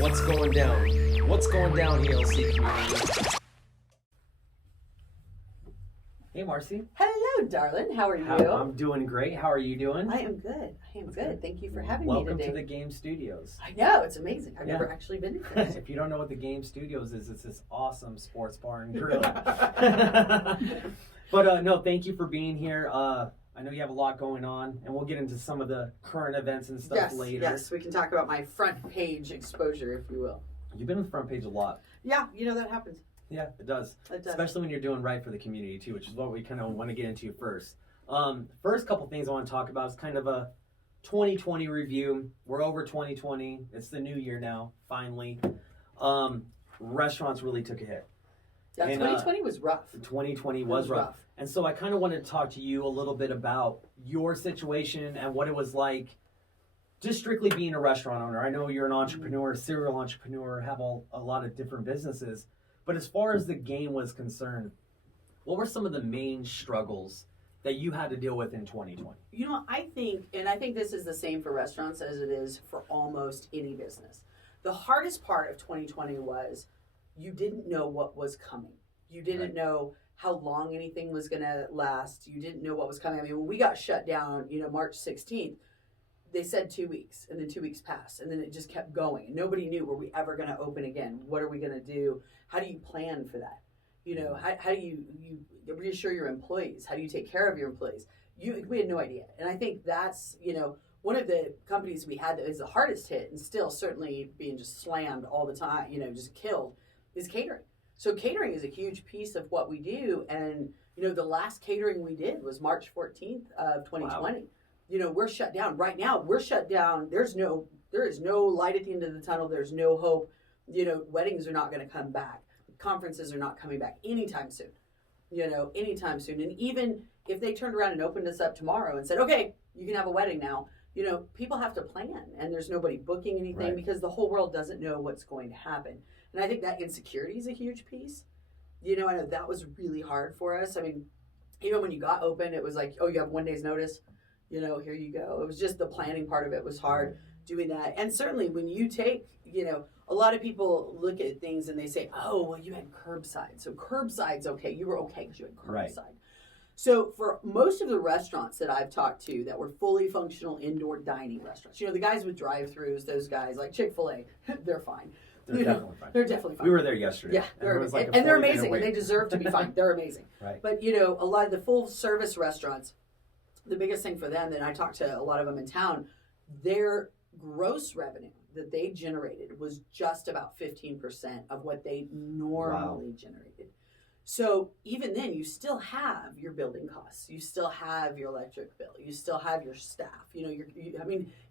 What's going down? What's going down, ELC community? Hey, Marci. Hello, darling. How are you? I'm doing great. How are you doing? I am good. Thank you for having me Welcome today. to the Game Studios. I know, it's amazing. I've never actually been to this. If you don't know what the Game Studios is, it's this awesome sports bar and grill. But no, thank you for being here. I know you have a lot going on, and we'll get into some of the current events and stuff later. Yes, we can talk about my front page exposure, if you will. You've been on the front page a lot. Yeah, that happens. Yeah, it does. It does. Especially when you're doing right for the community, too, which is what we kind of want to get into first. First couple things I want to talk about is kind of a 2020 review. We're over 2020. It's the new year now, finally. Restaurants really took a hit. Yeah, and, 2020 was rough. 2020 was rough. And so I kind of wanted to talk to you a little bit about your situation and what it was like just strictly being a restaurant owner. I know you're an entrepreneur, serial entrepreneur, have a lot of different businesses. But as far as the game was concerned, what were some of the main struggles that you had to deal with in 2020? I think this is the same for restaurants as it is for almost any business. The hardest part of 2020 was you didn't know what was coming. You didn't know how long anything was going to last. You didn't know what was coming. I mean, when we got shut down, March 16th, they said 2 weeks, and then 2 weeks passed, and then it just kept going. And nobody knew, were we ever going to open again? What are we going to do? How do you plan for that? How do you reassure your employees? How do you take care of your employees? We had no idea. And I think that's, one of the companies we had that is the hardest hit and still certainly being just slammed all the time, just killed, is catering. So catering is a huge piece of what we do. And, the last catering we did was March 14th of 2020. Wow. We're shut down. Right now, we're shut down. There is no light at the end of the tunnel. There's no hope. Weddings are not going to come back. Conferences are not coming back anytime soon. And even if they turned around and opened us up tomorrow and said, okay, you can have a wedding now, people have to plan, and there's nobody booking anything because the whole world doesn't know what's going to happen. And I think that insecurity is a huge piece. I know that was really hard for us. I mean, even when you got open, it was like, oh, you have 1 day's notice. Here you go. It was just the planning part of it was hard doing that. And certainly when you take, a lot of people look at things and they say, oh, well, you had curbside. So curbside's okay. You were okay because you had curbside. Right. So for most of the restaurants that I've talked to that were fully functional indoor dining restaurants, the guys with drive-thrus, those guys like Chick-fil-A, they're fine. They're definitely fine. They're definitely fine. We were there yesterday. Yeah, and they're amazing, and they deserve to be fine. They're amazing. Right. But, a lot of the full-service restaurants, the biggest thing for them, and I talked to a lot of them in town, their gross revenue that they generated was just about 15% of what they normally generated. So even then, you still have your building costs. You still have your electric bill. You still have your staff.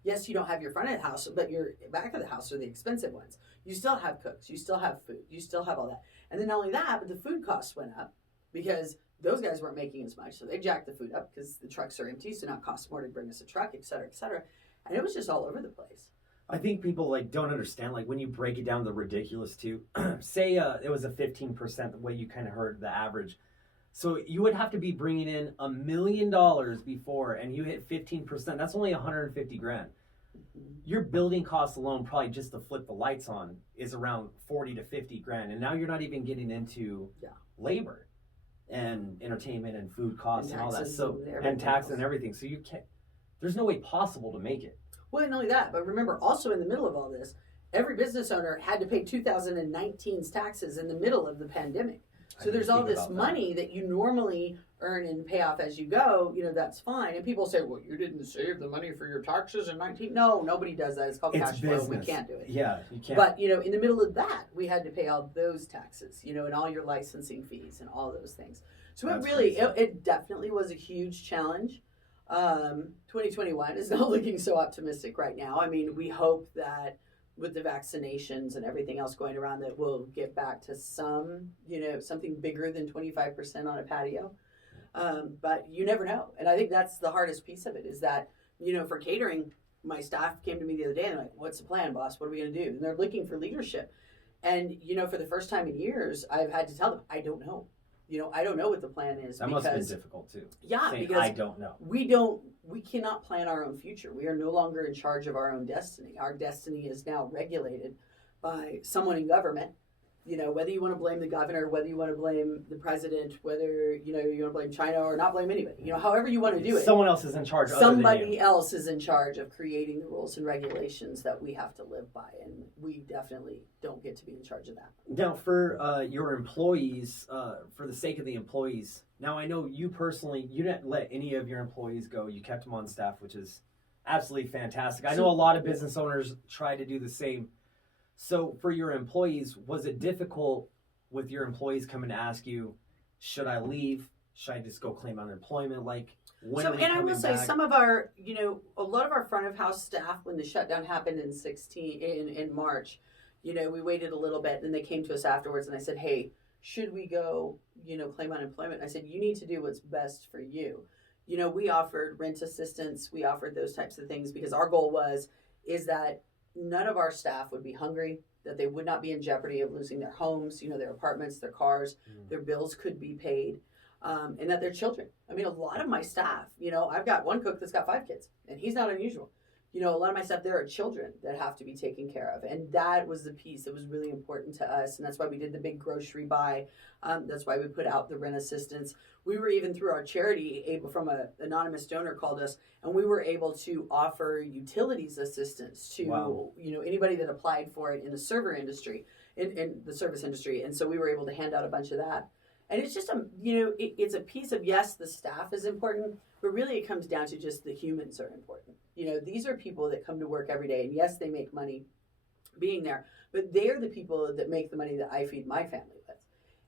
Yes, you don't have your front of the house, but your back of the house are the expensive ones. You still have cooks. You still have food. You still have all that. And then not only that, but the food costs went up because those guys weren't making as much. So they jacked the food up because the trucks are empty. So now it costs more to bring us a truck, et cetera, et cetera. And it was just all over the place. I think people don't understand, when you break it down, the ridiculous too. Say it was a 15%, the way you kind of heard the average. So you would have to be bringing in $1 million before, and you hit 15%. That's only $150,000. Mm-hmm. Your building costs alone, probably just to flip the lights on, is around $40,000 to $50,000, and now you're not even getting into labor and entertainment and food costs and all that. So and tax and everything. So you can't. There's no way possible to make it. Well, not only that, but remember, also in the middle of all this, every business owner had to pay 2019's taxes in the middle of the pandemic. So there's all this money that you normally earn and pay off as you go. That's fine. And people say, well, you didn't save the money for your taxes in 19. No, nobody does that. It's called cash flow. We can't do it. Yeah, you can't. But, in the middle of that, we had to pay all those taxes, and all your licensing fees and all those things. So it definitely was a huge challenge. 2021 is not looking so optimistic right now. I mean, we hope that with the vaccinations and everything else going around that we'll get back to something bigger than 25% on a patio. But you never know. And I think that's the hardest piece of it is that, for catering, my staff came to me the other day and they're like, what's the plan, boss? What are we going to do? And they're looking for leadership. And, for the first time in years, I've had to tell them, I don't know. I don't know what the plan is. That must have been difficult too. Yeah, saying, because I don't know. We cannot plan our own future. We are no longer in charge of our own destiny. Our destiny is now regulated by someone in government. You know, whether you want to blame the governor, whether you want to blame the president, whether, you know, you want to blame China or not blame anybody, you know, however you want to do it. Someone else is in charge. Somebody else is in charge of creating the rules and regulations that we have to live by, and we definitely don't get to be in charge of that. Now, for your employees, for the sake of the employees, now I know you personally, you didn't let any of your employees go. You kept them on staff, which is absolutely fantastic. I know a lot of business owners try to do the same. So for your employees, was it difficult with your employees coming to ask you, should I leave? Should I just go claim unemployment? Like, when are they and I will coming say back? some of our, you know, a lot of our front of house staff, when the shutdown happened in March, you know, we waited a little bit and they came to us afterwards and I said, hey, should we go, you know, claim unemployment? I said, you need to do what's best for you. You know, we offered rent assistance, we offered those types of things because our goal is that none of our staff would be hungry, that they would not be in jeopardy of losing their homes, you know, their apartments, their cars, their bills could be paid, and that their children. I mean, a lot of my staff, you know, I've got one cook that's got 5 kids, and he's not unusual. You know, a lot of my staff, there are children that have to be taken care of, and that was the piece that was really important to us, and that's why we did the big grocery buy. That's why we put out the rent assistance. We were even through our charity able, from an anonymous donor called us, and we were able to offer utilities assistance to you know, anybody that applied for it in the server industry, in the service industry, and so we were able to hand out a bunch of that. And it's just you know, it's a piece of, yes, the staff is important, but really it comes down to just the humans are important. You know, these are people that come to work every day, and yes, they make money being there, but they're the people that make the money that I feed my family with.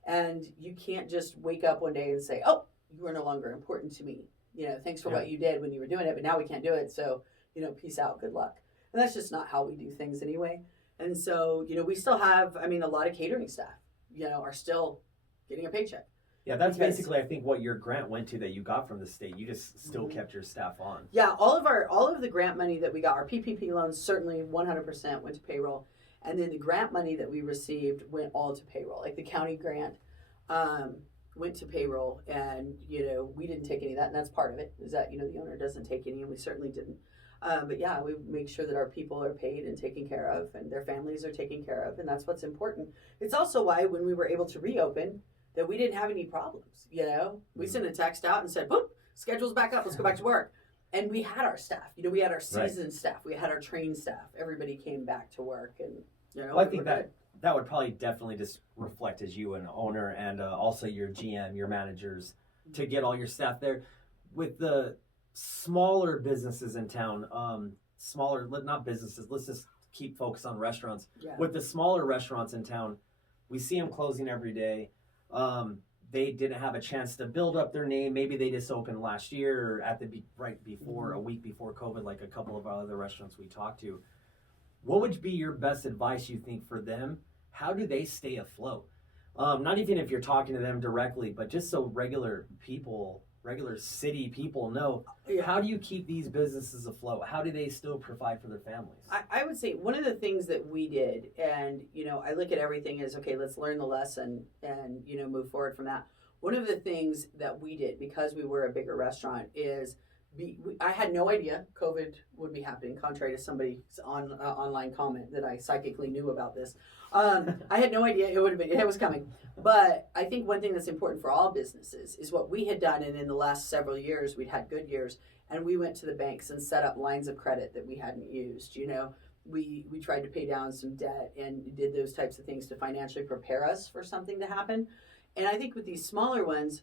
And you can't just wake up one day and say, oh, you are no longer important to me. You know, thanks for what you did when you were doing it, but now we can't do it. So, you know, peace out, good luck. And that's just not how we do things anyway. And so, you know, we still have, I mean, a lot of catering staff, you know, are still getting a paycheck. Yeah, that's basically, I think, what your grant went to that you got from the state. You just still kept your staff on. Yeah, all of the grant money that we got, our PPP loans certainly 100% went to payroll. And then the grant money that we received went all to payroll. Like the county grant went to payroll, and, you know, we didn't take any of that. And that's part of it, is that, you know, the owner doesn't take any, and we certainly didn't. But yeah, we make sure that our people are paid and taken care of, and their families are taken care of, and that's what's important. It's also why when we were able to reopen, that we didn't have any problems, you know? We sent a text out and said, boop, schedule's back up, let's go back to work. And we had our staff, you know, we had our seasoned staff, we had our trained staff. Everybody came back to work, and, you know, well, I think that would probably definitely just reflect as you an owner, and also your GM, your managers, to get all your staff there. With the smaller businesses in town, not businesses, let's just keep focused on restaurants. Yeah. With the smaller restaurants in town, we see them closing every day. They didn't have a chance to build up their name. Maybe they just opened last year or right before, a week before COVID, like a couple of our other restaurants we talked to. What would be your best advice, you think, for them? How do they stay afloat? Not even if you're talking to them directly, but just so regular city people know, how do you keep these businesses afloat? How do they still provide for their families? I would say one of the things that we did, and, you know, I look at everything as, okay, let's learn the lesson and, you know, move forward from that. One of the things that we did, because we were a bigger restaurant, is I had no idea COVID would be happening, contrary to somebody's online comment that I psychically knew about this. I had no idea it was coming. But I think one thing that's important for all businesses is what we had done, and in the last several years, we'd had good years, and we went to the banks and set up lines of credit that we hadn't used. You know, we tried to pay down some debt and did those types of things to financially prepare us for something to happen. And I think with these smaller ones,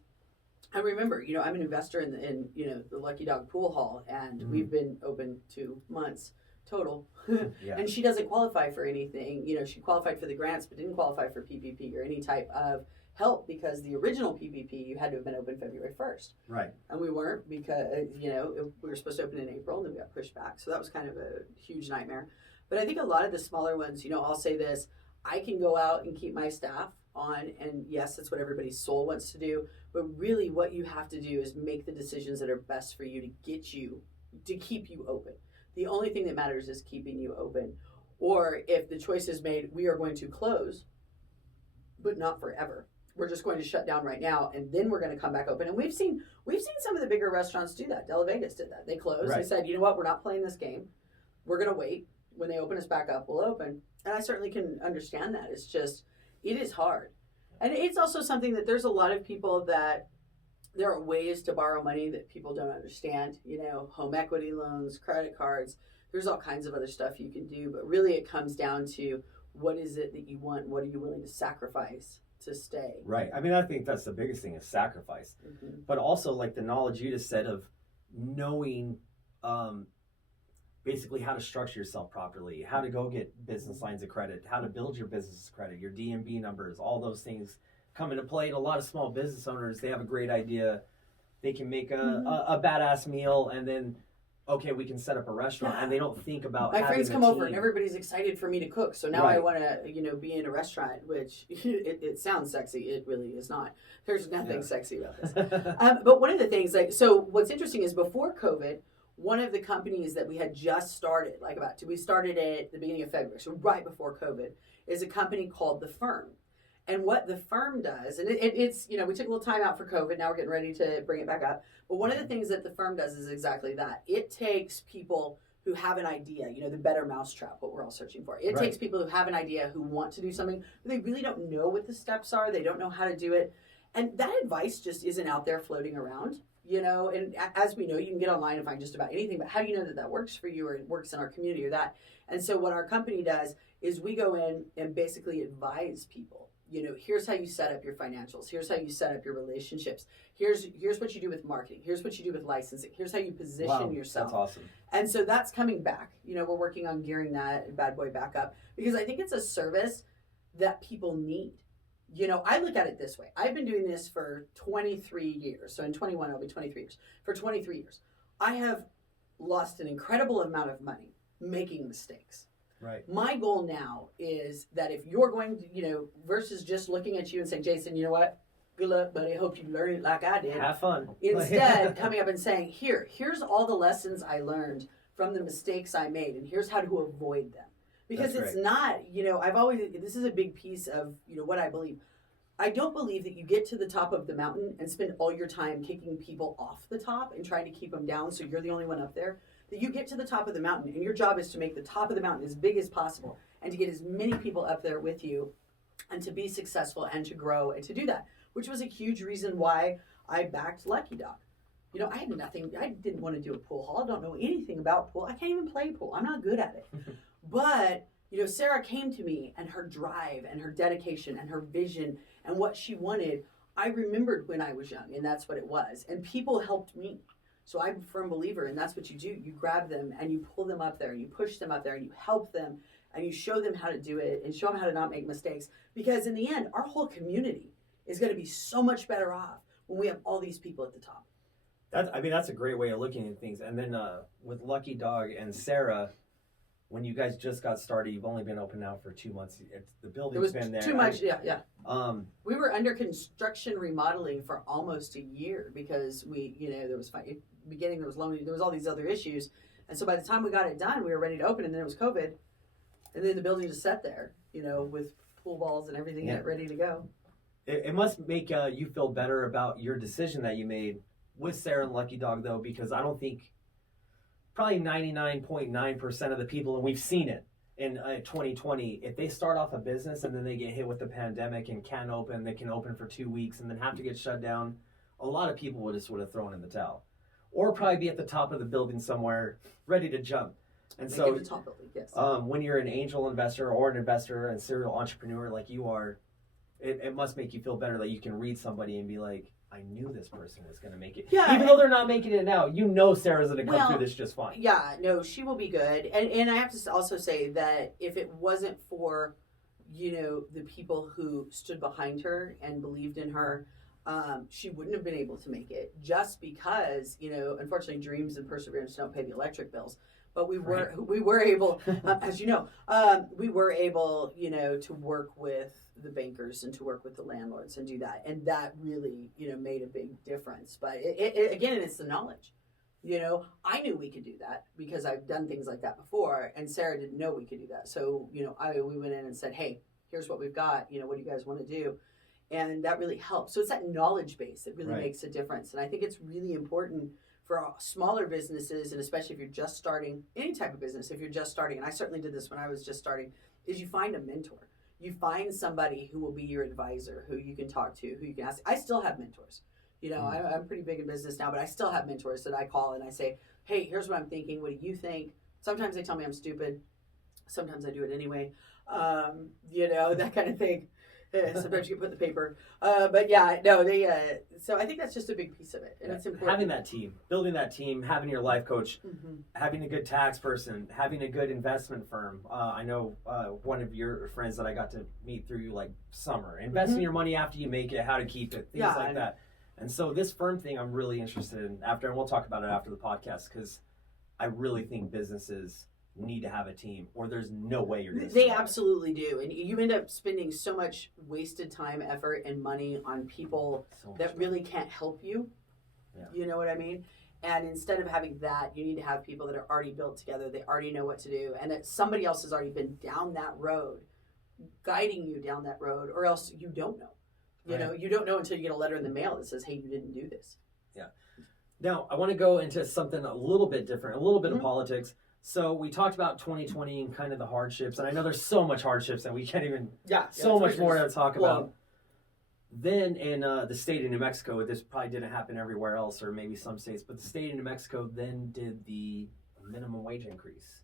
I remember, you know, I'm an investor in you know, the Lucky Dog Pool Hall, and we've been open 2 months total. And she doesn't qualify for anything. You know, she qualified for the grants, but didn't qualify for PPP or any type of help, because the original PPP, you had to have been open February 1st. Right. And we weren't, because, you know, we were supposed to open in April, and then we got pushed back. So that was kind of a huge nightmare. But I think a lot of the smaller ones, you know, I'll say this, I can go out and keep my staff on, and yes, that's what everybody's soul wants to do, but really what you have to do is make the decisions that are best for you to keep you open. The only thing that matters is keeping you open. Or if the choice is made, we are going to close, but not forever. We're just going to shut down right now, and then we're going to come back open. And we've seen some of the bigger restaurants do that. Della Vegas did that. They closed. They said, you know what, we're not playing this game. We're going to wait. when they open us back up, we'll open. And I certainly can understand that. It's just, it is hard. And it's also something that there's a lot of people that there are ways to borrow money that people don't understand, home equity loans, credit cards. There's all kinds of other stuff you can do, but really it comes down to what is it that you want? What are you willing to sacrifice to stay? Right. I mean, I think that's the biggest thing is sacrifice, but also like the knowledge you just said of knowing basically how to structure yourself properly, how to go get business lines of credit, how to build your business credit, your DMB numbers, all those things come into play. And a lot of small business owners, they have a great idea. They can make a badass meal and then, okay, we can set up a restaurant, and they don't think about my having friends a come team. over and everybody's excited for me to cook. So now I want to, be in a restaurant, which it sounds sexy. It really is not. There's nothing sexy about this. But one of the things, so what's interesting is before COVID, one of the companies that we had just started, we started at the beginning of February, so right before COVID, is a company called The Firm. And what The Firm does, and it's, we took a little time out for COVID, now we're getting ready to bring it back up. But one of the things that The Firm does is exactly that. It takes people who have an idea, the better mousetrap, what we're all searching for. It takes people who have an idea, who want to do something, but they really don't know what the steps are. They don't know how to do it. And that advice just isn't out there floating around. And as we know, you can get online and find just about anything, but how do you know that that works for you or it works in our community or that? And so what our company does is we go in and basically advise people. Here's how you set up your financials. Here's how you set up your relationships. Here's what you do with marketing. Here's what you do with licensing. Here's how you position yourself. That's awesome. And so that's coming back. We're working on gearing that bad boy back up because I think it's a service that people need. I look at it this way. I've been doing this for 23 years. So in 21, I'll be 23 years. For 23 years, I have lost an incredible amount of money making mistakes. Right. My goal now is that if you're going to, versus just looking at you and saying, Jason, you know what? Good luck, buddy. I hope you learn it like I did. Have fun. Instead, coming up and saying, here's all the lessons I learned from the mistakes I made, and here's how to avoid them. Because it's not, this is a big piece of, what I believe. I don't believe that you get to the top of the mountain and spend all your time kicking people off the top and trying to keep them down so you're the only one up there. That you get to the top of the mountain and your job is to make the top of the mountain as big as possible and to get as many people up there with you and to be successful and to grow and to do that, which was a huge reason why I backed Lucky Dog. I had nothing. I didn't want to do a pool hall. I don't know anything about pool. I can't even play pool. I'm not good at it. But, Sarah came to me and her drive and her dedication and her vision and what she wanted, I remembered when I was young, and that's what it was. And people helped me. So I'm a firm believer, and that's what you do. You grab them and you pull them up there and you push them up there and you help them and you show them how to do it and show them how to not make mistakes. Because in the end, our whole community is going to be so much better off when we have all these people at the top. That's a great way of looking at things. And then with Lucky Dog and Sarah, when you guys just got started, you've only been open now for 2 months. The building's been there. Too much, yeah. We were under construction remodeling for almost a year because there was beginning, there was loan, there was all these other issues, and so by the time we got it done, we were ready to open, and then it was COVID, and then the building just sat there, with pool balls and everything ready to go. It must make you feel better about your decision that you made with Sarah and Lucky Dog, though, because I don't think. Probably 99.9% of the people, and we've seen it in 2020, if they start off a business and then they get hit with the pandemic and can't open, they can open for 2 weeks and then have to get shut down, a lot of people would have thrown in the towel. Or probably be at the top of the building somewhere, ready to jump. And so, the top building, yes. When you're an angel investor or an investor and serial entrepreneur like you are, it must make you feel better that you can read somebody and be like, I knew this person was going to make it. Yeah, even though they're not making it now, Sarah's going to come through this just fine. Yeah, no, she will be good. And I have to also say that if it wasn't for, the people who stood behind her and believed in her, she wouldn't have been able to make it just because, unfortunately, dreams and perseverance don't pay the electric bills. But we were able, as you know, we were able, to work with the bankers and to work with the landlords and do that. And that really, made a big difference. But again, it's the knowledge. I knew we could do that because I've done things like that before. And Sarah didn't know we could do that. So, we went in and said, hey, here's what we've got. What do you guys want to do? And that really helps. So it's that knowledge base that really makes a difference. And I think it's really important for smaller businesses, and especially if you're just starting any type of business, if you're just starting, and I certainly did this when I was just starting, is you find a mentor. You find somebody who will be your advisor, who you can talk to, who you can ask. I still have mentors. You know, I'm pretty big in business now, but I still have mentors that I call and I say, hey, here's what I'm thinking. What do you think? Sometimes they tell me I'm stupid. Sometimes I do it anyway. You know, that kind of thing. Sometimes you can put the paper. But yeah, no, so I think that's just a big piece of it. And it's important. Having that team, building that team, having your life coach, having a good tax person, having a good investment firm. I know one of your friends that I got to meet through like summer, investing your money after you make it, how to keep it, things like that. And so this firm thing I'm really interested in and we'll talk about it after the podcast, because I really think businesses need to have a team or there's no way you're going to They absolutely do. And you end up spending so much wasted time, effort, and money on people that really can't help you. Yeah. You know what I mean? And instead of having that, you need to have people that are already built together. They already know what to do. And that somebody else has already been down that road, guiding you down that road, or else you don't know. You know, you don't know until you get a letter in the mail that says, hey, you didn't do this. Yeah. Now, I want to go into something a little bit different, a little bit of politics. So we talked about 2020 and kind of the hardships, and I know there's so much hardships that we can't even, so much more to talk about. Then in the state of New Mexico, this probably didn't happen everywhere else, or maybe some states, but the state of New Mexico then did the minimum wage increase.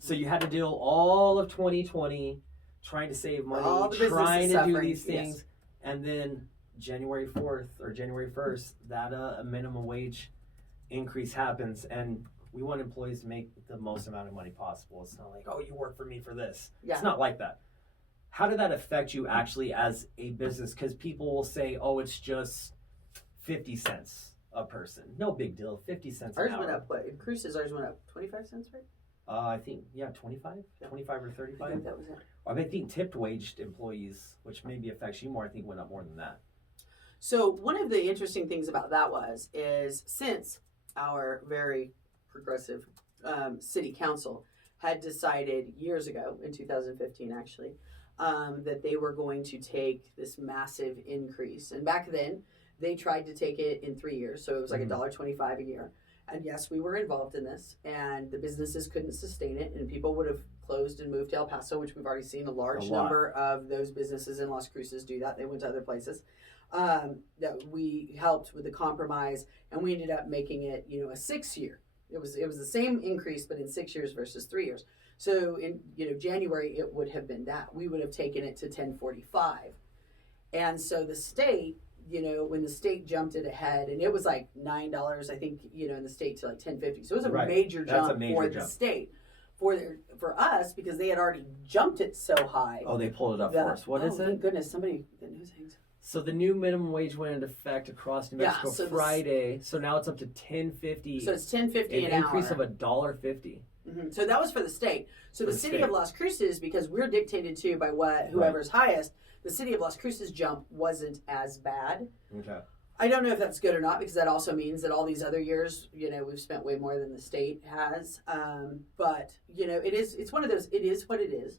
So you had to deal all of 2020 trying to save money, trying to do these things. Yes. And then January 4th or January 1st, that a minimum wage increase happens. And we want employees to make the most amount of money possible. It's not like, oh, you work for me for this. Yeah. It's not like that. How did that affect you actually as a business? Because people will say, oh, it's just 50 cents a person. No big deal. 50 cents an hour. Ours went up, what? Cruises, ours went up 25 cents, right? I think, 25? 25 or 35? I think that was it. I think tipped waged employees, which maybe affects you more, I think went up more than that. So one of the interesting things about that is since our very progressive city council had decided years ago, in 2015 actually, that they were going to take this massive increase. And back then, they tried to take it in 3 years. So it was like $1.25 a year. And yes, we were involved in this, and the businesses couldn't sustain it, and people would have closed and moved to El Paso, which we've already seen a large number of those businesses in Las Cruces do that. They went to other places. That we helped with the compromise, and we ended up making it, a 6 year. It was the same increase, but in 6 years versus 3 years. So in January, it would have been that we would have taken it to 1045, and so the state. When the state jumped it ahead, and it was like $9, I think, in the state to like $10.50. So it was a major jump the state. For us, because they had already jumped it so high. Oh, they pulled it up for us. What is it? Thank goodness, somebody, the news hangs. So the new minimum wage went into effect across New Mexico Friday. So now it's up to $10.50. So it's $10.50 an hour. An increase of $1.50. Mm-hmm. So that was for the state. So the city of Las Cruces, because we're dictated to by whoever's highest, the city of Las Cruces jump wasn't as bad. Okay. I don't know if that's good or not, because that also means that all these other years, we've spent way more than the state has. But it's one of those. It is what it is.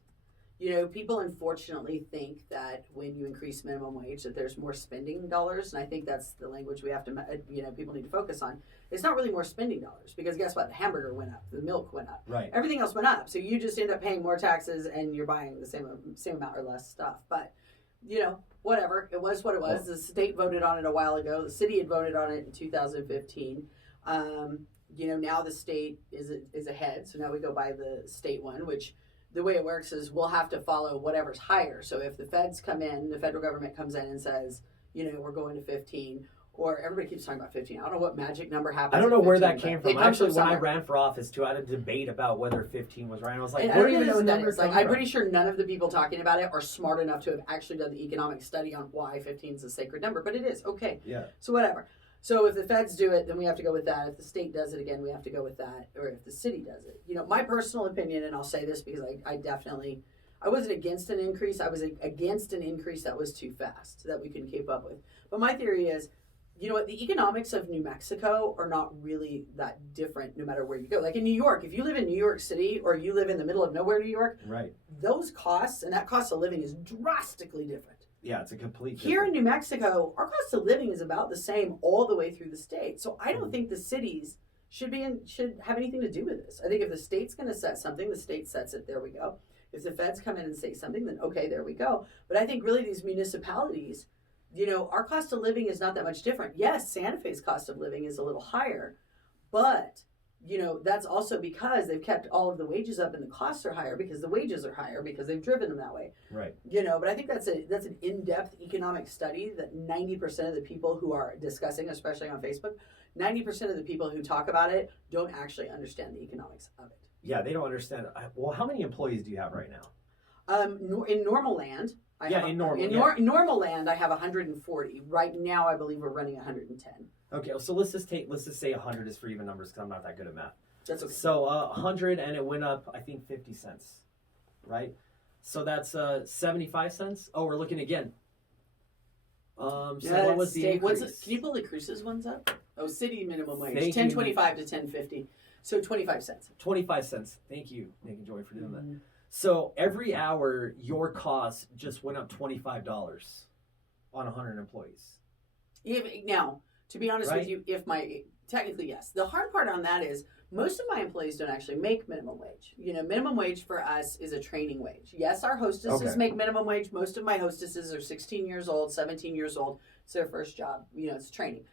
People unfortunately think that when you increase minimum wage, that there's more spending dollars, and I think that's the language we have to, people need to focus on. It's not really more spending dollars, because guess what? The hamburger went up, the milk went up, right? Everything else went up, so you just end up paying more taxes, and you're buying the same amount or less stuff. But whatever, it was what it was. The state voted on it a while ago. The city had voted on it in 2015. Now the state is ahead, so now we go by the state one, which. The way it works is we'll have to follow whatever's higher. So if the feds come in, the federal government comes in and says, we're going to 15, or everybody keeps talking about 15. I don't know what magic number happens. I don't know where that came from. Actually, when I ran for office, too, I had a debate about whether 15 was right. And I was like, I don't even know numbers. I'm pretty sure none of the people talking about it are smart enough to have actually done the economic study on why 15 is a sacred number. But it is. Okay. Yeah. So whatever. So if the feds do it, then we have to go with that. If the state does it again, we have to go with that. Or if the city does it. My personal opinion, and I'll say this because I wasn't against an increase. I was against an increase that was too fast, that we couldn't keep up with. But my theory is, the economics of New Mexico are not really that different no matter where you go. Like in New York, if you live in New York City or you live in the middle of nowhere, New York, right? Those costs and that cost of living is drastically different. Yeah, it's a complete Here in New Mexico, our cost of living is about the same all the way through the state. So I don't think the cities should have anything to do with this. I think if the state's going to set something, the state sets it. There we go. If the feds come in and say something, then okay, there we go. But I think really these municipalities, our cost of living is not that much different. Yes, Santa Fe's cost of living is a little higher, but that's also because they've kept all of the wages up and the costs are higher because the wages are higher because they've driven them that way. Right. But I think that's an in-depth economic study that 90% of the people who are discussing, especially on Facebook, 90% of the people who talk about it don't actually understand the economics of it. Yeah, they don't understand. Well, how many employees do you have right now? In normal land, in normal land, I have 140. Right now, I believe we're running 110. Okay, so let's just say 100 is for even numbers because I'm not that good at math. That's okay. So 100 and it went up, I think 50 cents, right? So that's 75 cents. Oh, we're looking again. So what was the increase? Can you pull the Cruises ones up? Oh, city minimum wage, $10.25 to $10.50. So 25 cents. 25 cents. Thank you, Nick and Joy, for doing that. So every hour, your cost just went up $25 on 100 employees. Now, to be honest with you, technically, yes. The hard part on that is most of my employees don't actually make minimum wage. Minimum wage for us is a training wage. Yes, our hostesses make minimum wage. Most of my hostesses are 16 years old, 17 years old. It's their first job. It's training.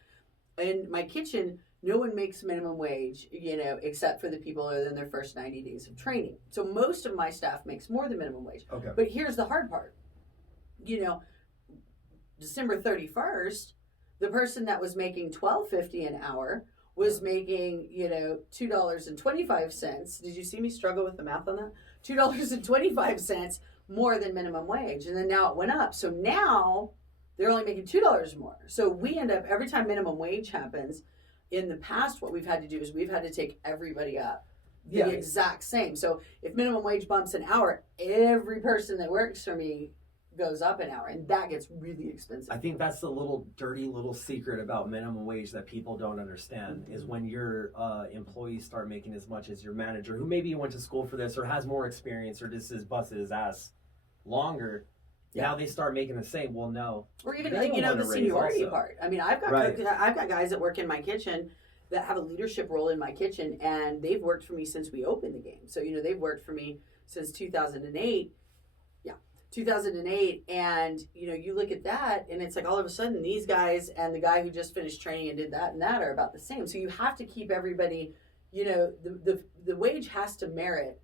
In my kitchen, no one makes minimum wage, except for the people that are in their first 90 days of training. So most of my staff makes more than minimum wage. Okay. But here's the hard part. December 31st, the person that was making $12.50 an hour was making, $2.25. Did you see me struggle with the math on that? $2.25 more than minimum wage. And then now it went up. So now they're only making $2 more. So we end up, every time minimum wage happens, in the past, what we've had to do is we've had to take everybody up the exact same. So if minimum wage bumps an hour, every person that works for me goes up an hour, and that gets really expensive. I think that's the dirty little secret about minimum wage that people don't understand is when your employees start making as much as your manager, who maybe went to school for this or has more experience or just has busted his ass longer. Yeah. Now they start making the same. Well, no. Or even the seniority part. I mean, I've got guys that work in my kitchen that have a leadership role in my kitchen, and they've worked for me since we opened the game. So they've worked for me since 2008. Yeah, 2008, and you look at that, and it's like all of a sudden these guys and the guy who just finished training and did that and that are about the same. So you have to keep everybody. The wage has to merit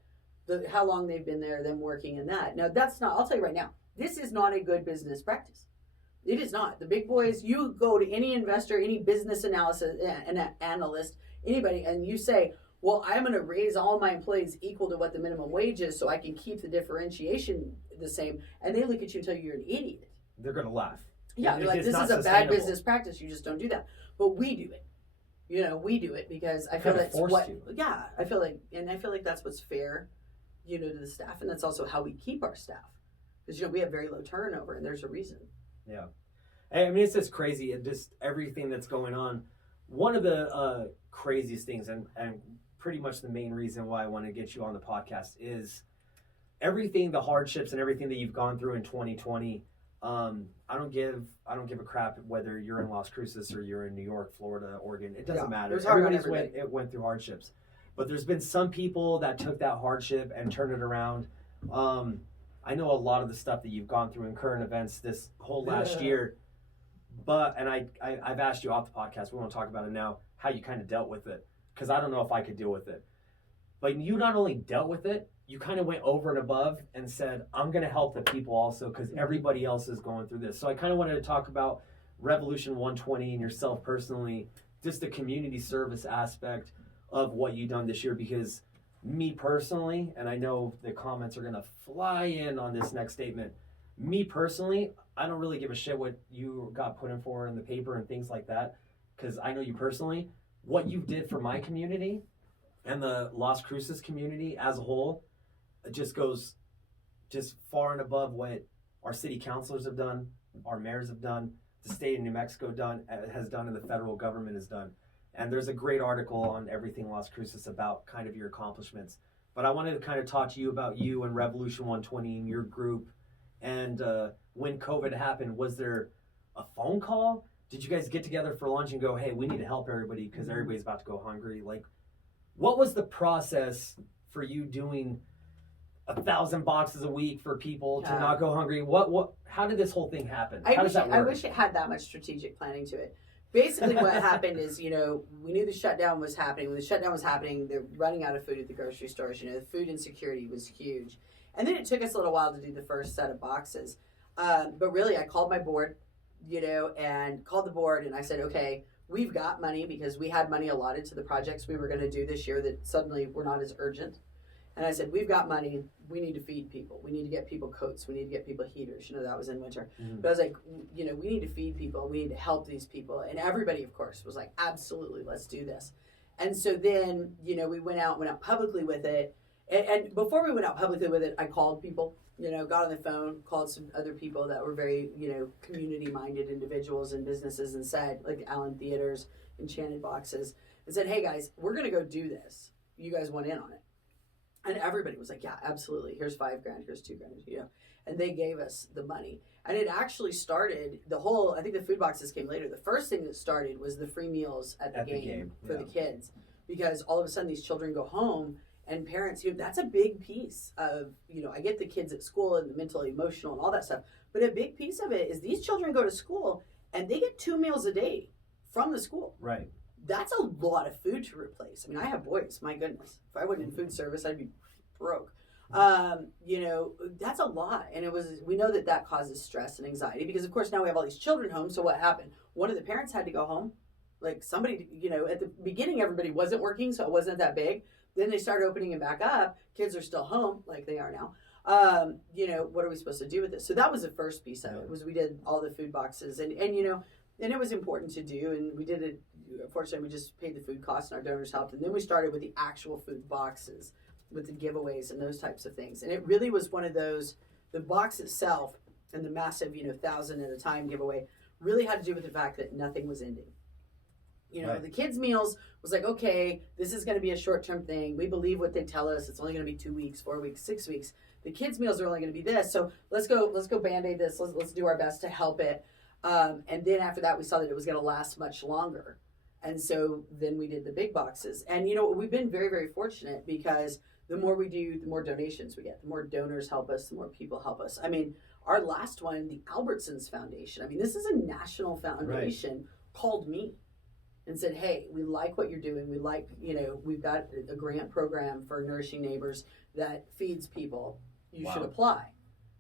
how long they've been there, them working in that. Now that's not. I'll tell you right now. This is not a good business practice. It is not. The big boys, you go to any investor, any business analyst, anybody, and you say, well, I'm going to raise all my employees equal to what the minimum wage is so I can keep the differentiation the same. And they look at you and tell you you're an idiot. They're going to laugh. Yeah, they're like, this is a bad business practice. You just don't do that. But we do it. We do it because I feel that's what, yeah, I feel like that's what's fair, to the staff. And that's also how we keep our staff. Because, we have very low turnover, and there's a reason. Yeah. I mean, it's just crazy, and just everything that's going on. One of the craziest things, and pretty much the main reason why I want to get you on the podcast, is everything, the hardships and everything that you've gone through in 2020. I don't give a crap whether you're in Las Cruces or you're in New York, Florida, Oregon. It doesn't matter. Everybody's went through hardships. But there's been some people that took that hardship and turned it around. I know a lot of the stuff that you've gone through in current events this whole last year, and I've asked you off the podcast, we won't talk about it now, how you kind of dealt with it, because I don't know if I could deal with it. But you not only dealt with it, you kind of went over and above and said, I'm going to help the people also because everybody else is going through this. So I kind of wanted to talk about Revolution 120 and yourself personally, just the community service aspect of what you've done this year, because me personally, and I know the comments are going to fly in on this next statement, me personally, I don't really give a shit what you got put in for in the paper and things like that, because I know you personally. What you did for my community and the Las Cruces community as a whole just goes just far and above what our city councilors have done, our mayors have done, the state of New Mexico has done, and the federal government has done. And there's a great article on Everything Las Cruces about kind of your accomplishments. But I wanted to kind of talk to you about you and Revolution 120 and your group. And when COVID happened, was there a phone call? did you guys get together for lunch and go, hey, we need to help everybody because everybody's about to go hungry? Like, what was the process for you doing 1,000 boxes a week for people to not go hungry? How did this whole thing happen? How does that work? I wish it had that much strategic planning to it. Basically, what happened is, we knew the shutdown was happening. When the shutdown was happening, they're running out of food at the grocery stores. The food insecurity was huge. And then it took us a little while to do the first set of boxes. But really, I called my board, and called the board, and I said, okay, we've got money because we had money allotted to the projects we were going to do this year that suddenly were not as urgent. And I said, we've got money. We need to feed people. We need to get people coats. We need to get people heaters. That was in winter. Mm-hmm. But I was like, we need to feed people. We need to help these people. And everybody, of course, was like, absolutely, let's do this. And so then, we went out publicly with it. And before we went out publicly with it, I called people, got on the phone, called some other people that were very, community-minded individuals and businesses and said, like Allen Theaters, Enchanted Boxes, and said, hey, guys, we're going to go do this. You guys want in on it? And everybody was like, yeah, absolutely. Here's $5,000, here's $2,000, And they gave us the money. And it actually started, I think the food boxes came later. The first thing that started was the free meals at the game for the kids. Because all of a sudden these children go home and parents, that's a big piece of, I get the kids at school and the mental, emotional and all that stuff. But a big piece of it is these children go to school and they get 2 meals a day from the school. Right. That's a lot of food to replace. I mean, I have boys, my goodness. If I wasn't in food service, I'd be broke. That's a lot. And we know that causes stress and anxiety because, of course, now we have all these children home. So what happened? One of the parents had to go home. Like somebody, at the beginning, everybody wasn't working, so it wasn't that big. Then they started opening it back up. Kids are still home like they are now. What are we supposed to do with this? So that was the first piece of it, was we did all the food boxes. And it was important to do. And we did it. Fortunately, we just paid the food costs and our donors helped. And then we started with the actual food boxes, with the giveaways and those types of things. And it really was one of those, the box itself and the massive, 1,000 at a time giveaway really had to do with the fact that nothing was ending. Right. The kids' meals was like, okay, this is going to be a short-term thing. We believe what they tell us. It's only going to be 2 weeks, 4 weeks, 6 weeks. The kids' meals are only going to be this. So let's go Band-Aid this. Let's do our best to help it. And then after that, we saw that it was going to last much longer. And so then we did the big boxes. And, we've been very, very fortunate because the more we do, the more donations we get. The more donors help us, the more people help us. I mean, our last one, the Albertsons Foundation, this is a national foundation, called me and said, hey, we like what you're doing. We like, we've got a grant program for Nourishing Neighbors that feeds people. You should apply.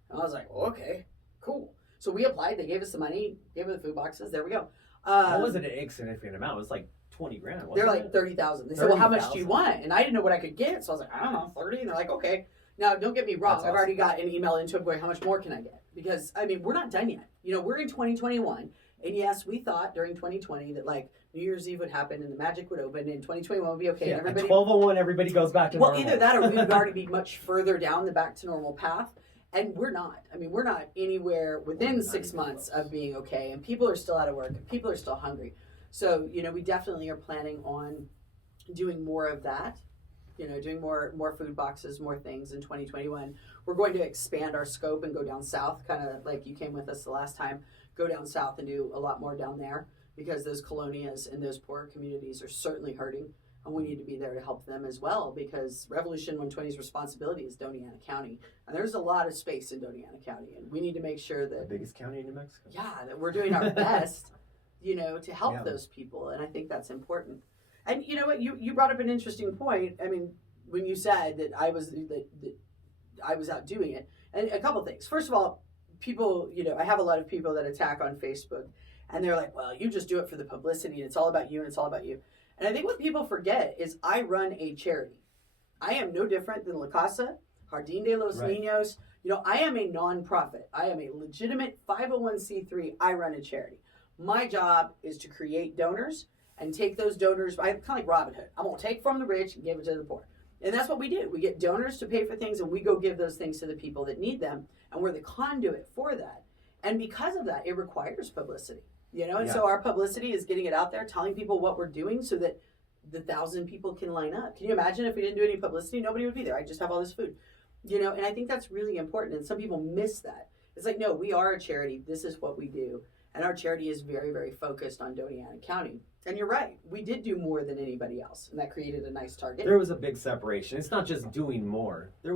And I was like, well, okay, cool. So we applied. They gave us the money, gave us the food boxes. There we go. That wasn't an insignificant amount. It was like $20,000. They're like 30,000. They said, well, how much do you want? And I didn't know what I could get. So I was like, I don't know, 30. And they're like, okay. Now, don't get me wrong. That's awesome. I've already got an email into it going, how much more can I get? Because, we're not done yet. We're in 2021. And yes, we thought during 2020 that like New Year's Eve would happen and the magic would open and 2021 would be okay. Yeah, and everybody, at 12:01, everybody goes back to normal. Well, either that or we would already be much further down the back to normal path. And we're not. We're not anywhere within 6 months of being okay. And people are still out of work. And people are still hungry. So, we definitely are planning on doing more of that. Doing more food boxes, more things in 2021. We're going to expand our scope and go down south, kind of like you came with us the last time. Go down south and do a lot more down there because those colonias and those poor communities are certainly hurting. And we need to be there to help them as well because Revolution 120's responsibility is Doñana County. And there's a lot of space in Doñana County. And we need to make sure that... The biggest county in New Mexico. Yeah, that we're doing our best, to help those people. And I think that's important. And you know what? You brought up an interesting point. When you said that I was out doing it. And a couple things. First of all, people, I have a lot of people that attack on Facebook. And they're like, well, you just do it for the publicity. And it's all about you and it's all about you. And I think what people forget is I run a charity. I am no different than La Casa, Jardín de los Niños. I am a nonprofit. I am a legitimate 501c3. I run a charity. My job is to create donors and take those donors. I'm kind of like Robin Hood. I'm going to take from the rich and give it to the poor. And that's what we do. We get donors to pay for things and we go give those things to the people that need them. And we're the conduit for that. And because of that, it requires publicity. So our publicity is getting it out there, telling people what we're doing so that the 1,000 people can line up. Can you imagine if we didn't do any publicity? Nobody would be there. I just have all this food. And I think that's really important. And some people miss that. It's like, no, we are a charity. This is what we do. And our charity is very, very focused on Doñana County. And you're right, we did do more than anybody else, and that created a nice target. There was a big separation. It's not just doing more. You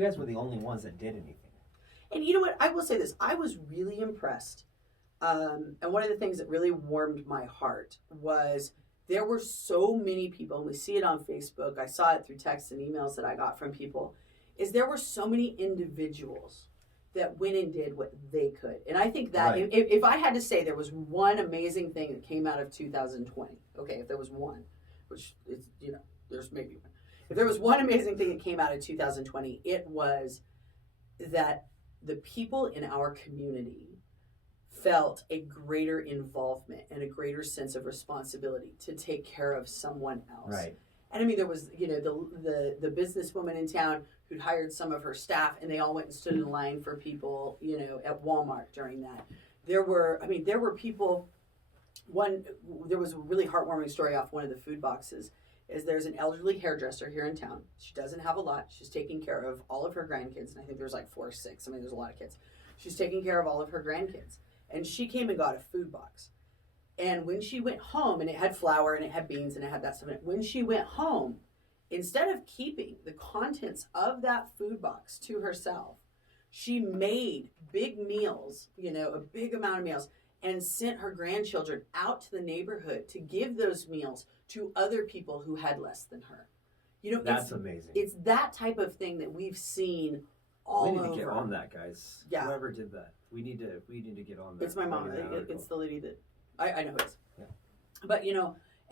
guys were the only ones that did anything. And you know what? I will say this. I was really impressed. And one of the things that really warmed my heart was there were so many people, and we see it on Facebook. I saw it through texts and emails that I got from people, is there were so many individuals that went and did what they could. And I think that Right. if I had to say there was one amazing thing that came out of 2020, okay, if there was one, which is, there's maybe one. If there was one amazing thing that came out of 2020, it was that the people in our community felt a greater involvement and a greater sense of responsibility to take care of someone else. Right. And I mean, there was, the businesswoman in town who'd hired some of her staff, and they all went and stood in line for people, at Walmart during that. There were people. There was a really heartwarming story off one of the food boxes. Is there's an elderly hairdresser here in town. She doesn't have a lot. She's taking care of all of her grandkids, and I think there's like 4 or 6. I mean, there's a lot of kids. She's taking care of all of her grandkids, and she came and got a food box. And when she went home, and it had flour and it had beans and it had that stuff in it. When she went home, instead of keeping the contents of that food box to herself, she made big meals, a big amount of meals, and sent her grandchildren out to the neighborhood to give those meals to other people who had less than her. That's amazing. It's that type of thing that we've seen all over. We need to get on that, guys. Yeah. Whoever did that, we need to get on that. It's my mom. It's the lady that I know who it is. Yeah. But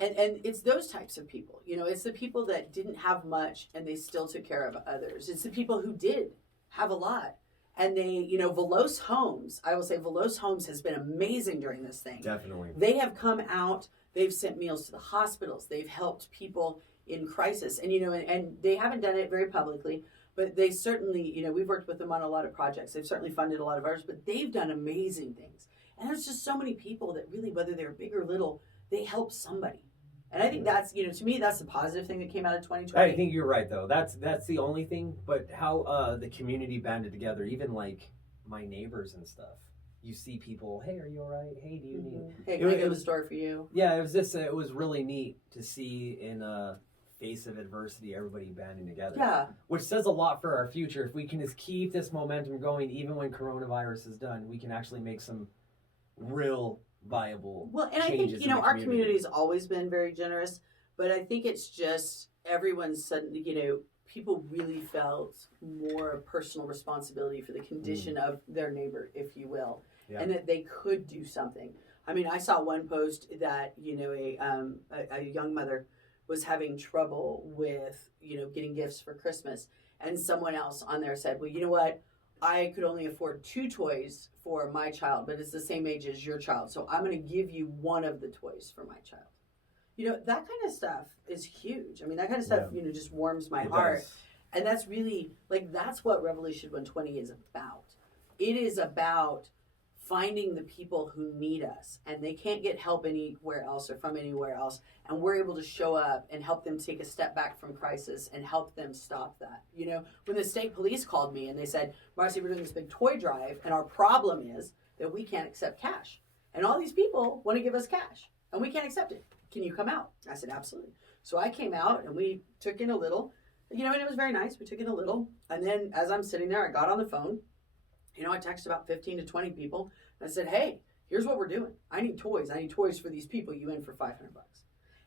and it's those types of people. It's the people that didn't have much and they still took care of others. It's the people who did have a lot. And they, Velos Homes, I will say Velos Homes has been amazing during this thing. Definitely. They have come out, they've sent meals to the hospitals, they've helped people in crisis. And, and they haven't done it very publicly, but they certainly, we've worked with them on a lot of projects. They've certainly funded a lot of ours, but they've done amazing things. And there's just so many people that really, whether they're big or little, they help somebody. And I think that's, to me, that's the positive thing that came out of 2020. I think you're right, though. That's the only thing. But how the community banded together, even like my neighbors and stuff. You see people, hey, are you all right? Hey, do you need... Hey, can I go to the store for you? Yeah, it was really neat to see in a face of adversity, everybody banding together. Yeah. Which says a lot for our future. If we can just keep this momentum going, even when coronavirus is done, we can actually make some real viable and I think, changes our community's always been very generous, but I think it's just everyone's suddenly, people really felt more personal responsibility for the condition of their neighbor, if you will, and that they could do something. I mean, I saw one post that, a young mother was having trouble with, getting gifts for Christmas, and someone else on there said, well, you know what? I could only afford 2 toys for my child, but it's the same age as your child. So I'm going to give you one of the toys for my child. That kind of stuff is huge. I mean, that kind of stuff, just warms my heart. Does. And that's really, that's what Revolution 120 is about. It is about finding the people who need us, and they can't get help anywhere else or from anywhere else, and we're able to show up and help them take a step back from crisis and help them stop that. When the state police called me and they said, Marci, we're doing this big toy drive, and our problem is that we can't accept cash, and all these people want to give us cash, and we can't accept it. Can you come out? I said, absolutely. So I came out, and we took in a little, and it was very nice. We took in a little, and then as I'm sitting there, I got on the phone. I texted about 15 to 20 people. I said, hey, here's what we're doing. I need toys. I need toys for these people. You in for $500?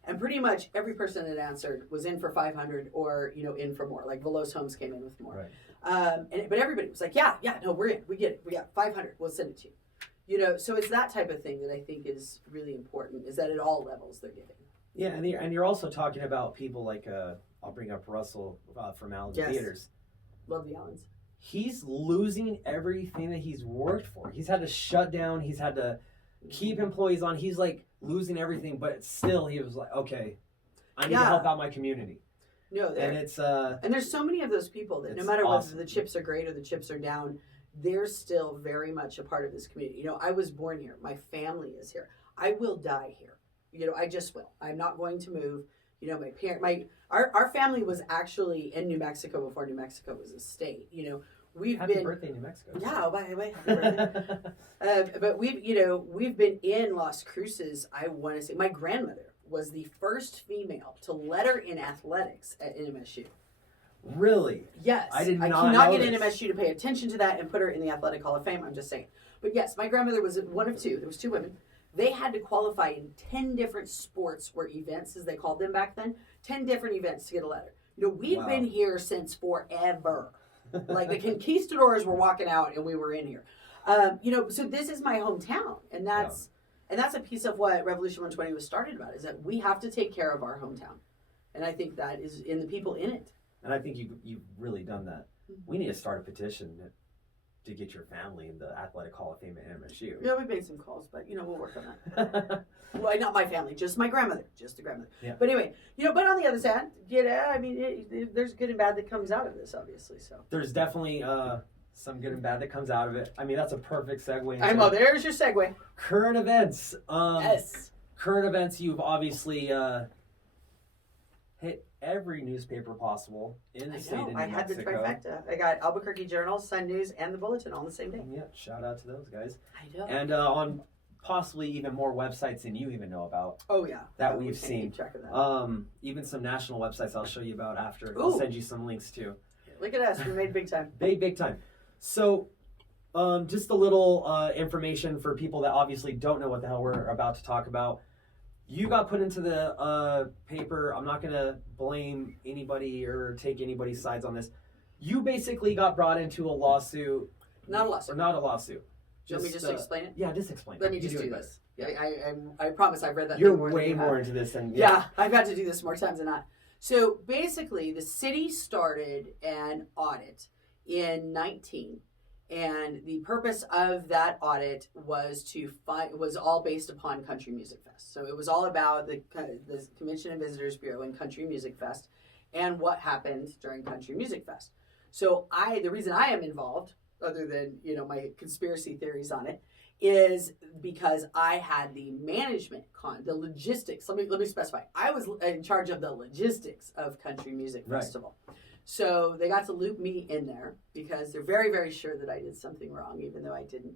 And pretty much every person that answered was in for 500 or, in for more. Like Velos Homes came in with more. Right. But everybody was like, yeah, no, we're in. We get it. We got 500. We'll send it to you. So it's that type of thing that I think is really important, is that at all levels they're giving. Yeah, and you're also talking about people like, I'll bring up Russell from Allen Theaters. Love the Allens. He's losing everything that he's worked for. He's had to shut down. He's had to keep employees on. He's like losing everything, but still he was like, okay, I need to help out my community. No, and it's and there's so many of those people that no matter whether the chips are great or the chips are down, they're still very much a part of this community. I was born here. My family is here. I will die here. I just will. I'm not going to move. Our family was actually in New Mexico before New Mexico was a state. we've Happy been birthday, New Mexico. yeah, happy birthday. But we've been in Las Cruces. I want to say my grandmother was the first female to letter in athletics at NMSU. Really? Yes. I did not cannot know get this. NMSU to pay attention to that and put her in the Athletic Hall of Fame. I'm just saying. But yes, my grandmother was one of two. There was two women. They had to qualify in 10 different sports or events, as they called them back then. 10 different events to get a letter. We've been here since forever. Like the conquistadors were walking out and we were in here. So this is my hometown. And that's a piece of what Revolution 120 was started about, is that we have to take care of our hometown. And I think that is in the people in it. And I think you've really done that. We need to start a petition to get your family in the Athletic Hall of Fame at MSU. Yeah, we made some calls, but we'll work on that. Well, not my family, just my grandmother, just the grandmother. Yeah. But anyway, but on the other side, there's good and bad that comes out of this, obviously. So there's definitely some good and bad that comes out of it. I mean, that's a perfect segue. There's your segue. Current events. Yes. Current events. You've obviously hit every newspaper possible in the state of New Mexico. I had the trifecta. I got Albuquerque Journal, Sun News, and the Bulletin all on the same day. Yeah, shout out to those guys. I know. And on possibly even more websites than you even know about. Oh yeah. That we've seen. Keep track of that. Even some national websites I'll show you about after. Ooh. I'll send you some links too. Look at us. We made big time. Big time. So, just a little information for people that obviously don't know what the hell we're about to talk about. You got put into the paper. I'm not going to blame anybody or take anybody's sides on this. You basically got brought into a lawsuit. Not a lawsuit. Or not a lawsuit. Do you want me just to explain it? Yeah, just explain it. Let me just do this. Yeah, I promise I've read that. You're thing more way than you more have. into this than... Yeah, I've had to do this more times than not. So basically, the city started an audit in 19. And the purpose of that audit was was all based upon Country Music Fest. So it was all about the Convention and Visitors Bureau and Country Music Fest and what happened during Country Music Fest. So the reason I am involved, other than my conspiracy theories on it, is because I had the management the logistics. Let me specify. I was in charge of the logistics of Country Music Festival. So they got to loop me in there because they're very, very sure that I did something wrong, even though I didn't.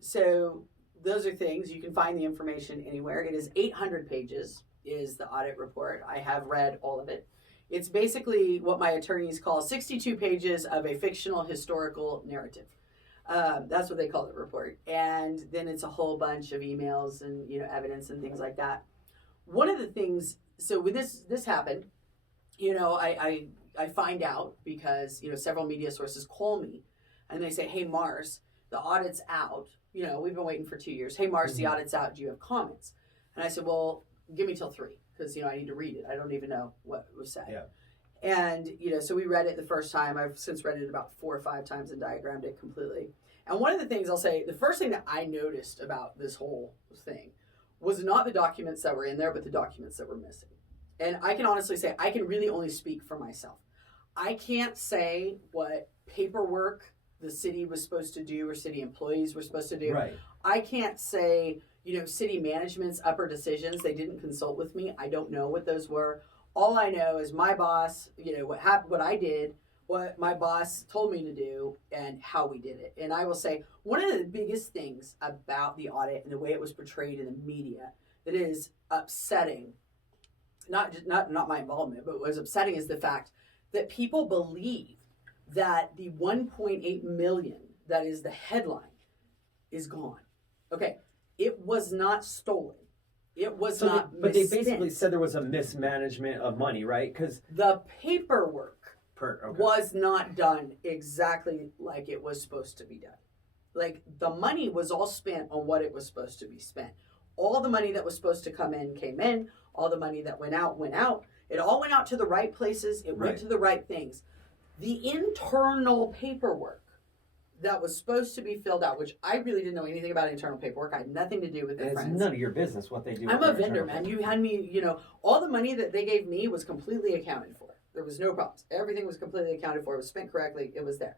So those are things. You can find the information anywhere. It is 800 pages is the audit report. I have read all of it. It's basically what my attorneys call 62 pages of a fictional historical narrative. That's what they call the report. And then it's a whole bunch of emails and evidence and things like that. One of the things, so when this happened, I find out because, several media sources call me and they say, hey, Mars, the audit's out. We've been waiting for 2 years. Hey, Mars, the audit's out. Do you have comments? And I said, well, give me till 3 because, I need to read it. I don't even know what was said. Yeah. And, so we read it the first time. I've since read it about 4 or 5 times and diagrammed it completely. And one of the things I'll say, the first thing that I noticed about this whole thing was not the documents that were in there, but the documents that were missing. And I can honestly say, I can really only speak for myself. I can't say what paperwork the city was supposed to do or city employees were supposed to do. Right. I can't say, city management's upper decisions. They didn't consult with me. I don't know what those were. All I know is my boss, what I did, what my boss told me to do, and how we did it. And I will say, one of the biggest things about the audit and the way it was portrayed in the media that is upsetting, not my involvement, but what was upsetting is the fact that people believe that the 1.8 million that is the headline is gone. Okay, it was not stolen. It was not But they misspent. basically said there was a mismanagement of money, right? Because The paperwork was not done exactly like it was supposed to be done. Like, the money was all spent on what it was supposed to be spent. All the money that was supposed to come in, came in. All the money that went out, went out. It all went out to the right places. It went to the right things. The internal paperwork that was supposed to be filled out, which I really didn't know anything about internal paperwork. I had nothing to do with it. it's none of your business what they do. I'm with a their vendor, internal man. You had me, all the money that they gave me was completely accounted for. There was no problems. Everything was completely accounted for. It was spent correctly. It was there.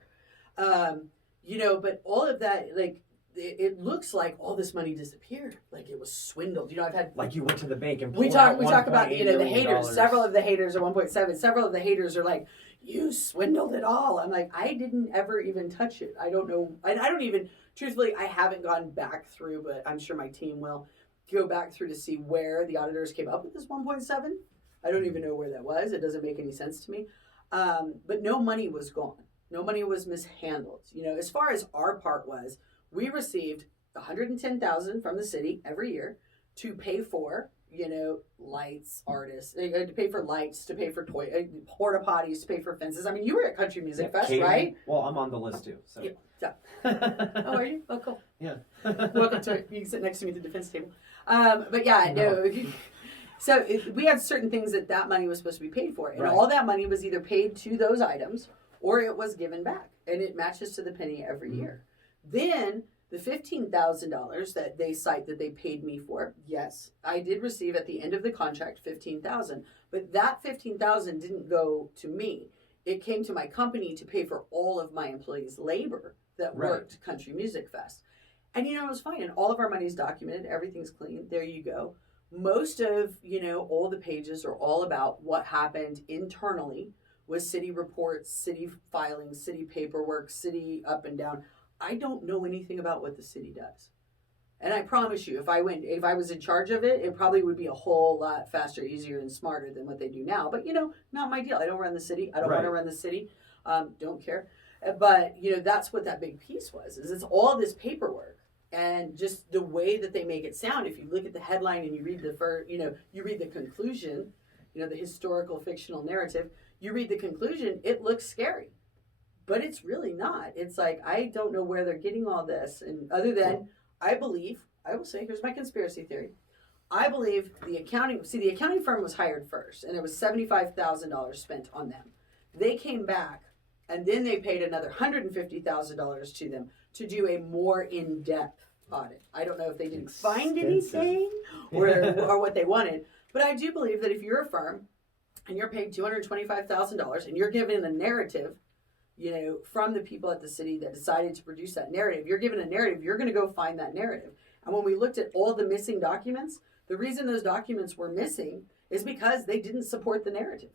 But all of that, like, it looks like all this money disappeared. Like it was swindled. I've had Like you went to the bank and we pulled talk out about $1.8 the million. haters. Several of the haters are 1.7. Several of the haters are like, you swindled it all. I'm like, I didn't ever even touch it. I don't know. I don't even, truthfully, I haven't gone back through, but I'm sure my team will go back through to see where the auditors came up with this 1.7. I don't even know where that was. It doesn't make any sense to me. But no money was gone. No money was mishandled. As far as our part was, we received $110,000 from the city every year to pay for, lights, artists, to pay for lights, to pay for porta potties, to pay for fences. I mean, you were at Country Music Fest, catering. Right? Well, I'm on the list too. So. Yeah. Oh, are you? Oh, cool. Yeah. Welcome to it. You can sit next to me at the defense table. But yeah, no. So we had certain things that money was supposed to be paid for. And all that money was either paid to those items or it was given back. And it matches to the penny every year. Then the $15,000 that they cite that they paid me for, yes, I did receive at the end of the contract $15,000. But that $15,000 didn't go to me. It came to my company to pay for all of my employees' labor that worked Country Music Fest. And, it was fine. And all of our money is documented. Everything's clean. There you go. Most of, all the pages are all about what happened internally with city reports, city filings, city paperwork, city up and down. I don't know anything about what the city does. And I promise you, if I was in charge of it, it probably would be a whole lot faster, easier, and smarter than what they do now. But, not my deal. I don't run the city. I don't want to run the city. Don't care. But, that's what that big piece was, is it's all this paperwork. And just the way that they make it sound, if you look at the headline and you read you read the conclusion, the historical fictional narrative, you read the conclusion, it looks scary. But it's really not. It's like, I don't know where they're getting all this. And other than, I will say, here's my conspiracy theory. I believe the accounting firm was hired first, and it was $75,000 spent on them. They came back, and then they paid another $150,000 to them to do a more in-depth audit. I don't know if they didn't find anything or what they wanted, but I do believe that if you're a firm and you're paid $225,000 and you're given a narrative, from the people at the city that decided to produce that narrative, you're given a narrative, you're going to go find that narrative. And when we looked at all the missing documents, the reason those documents were missing is because they didn't support the narrative.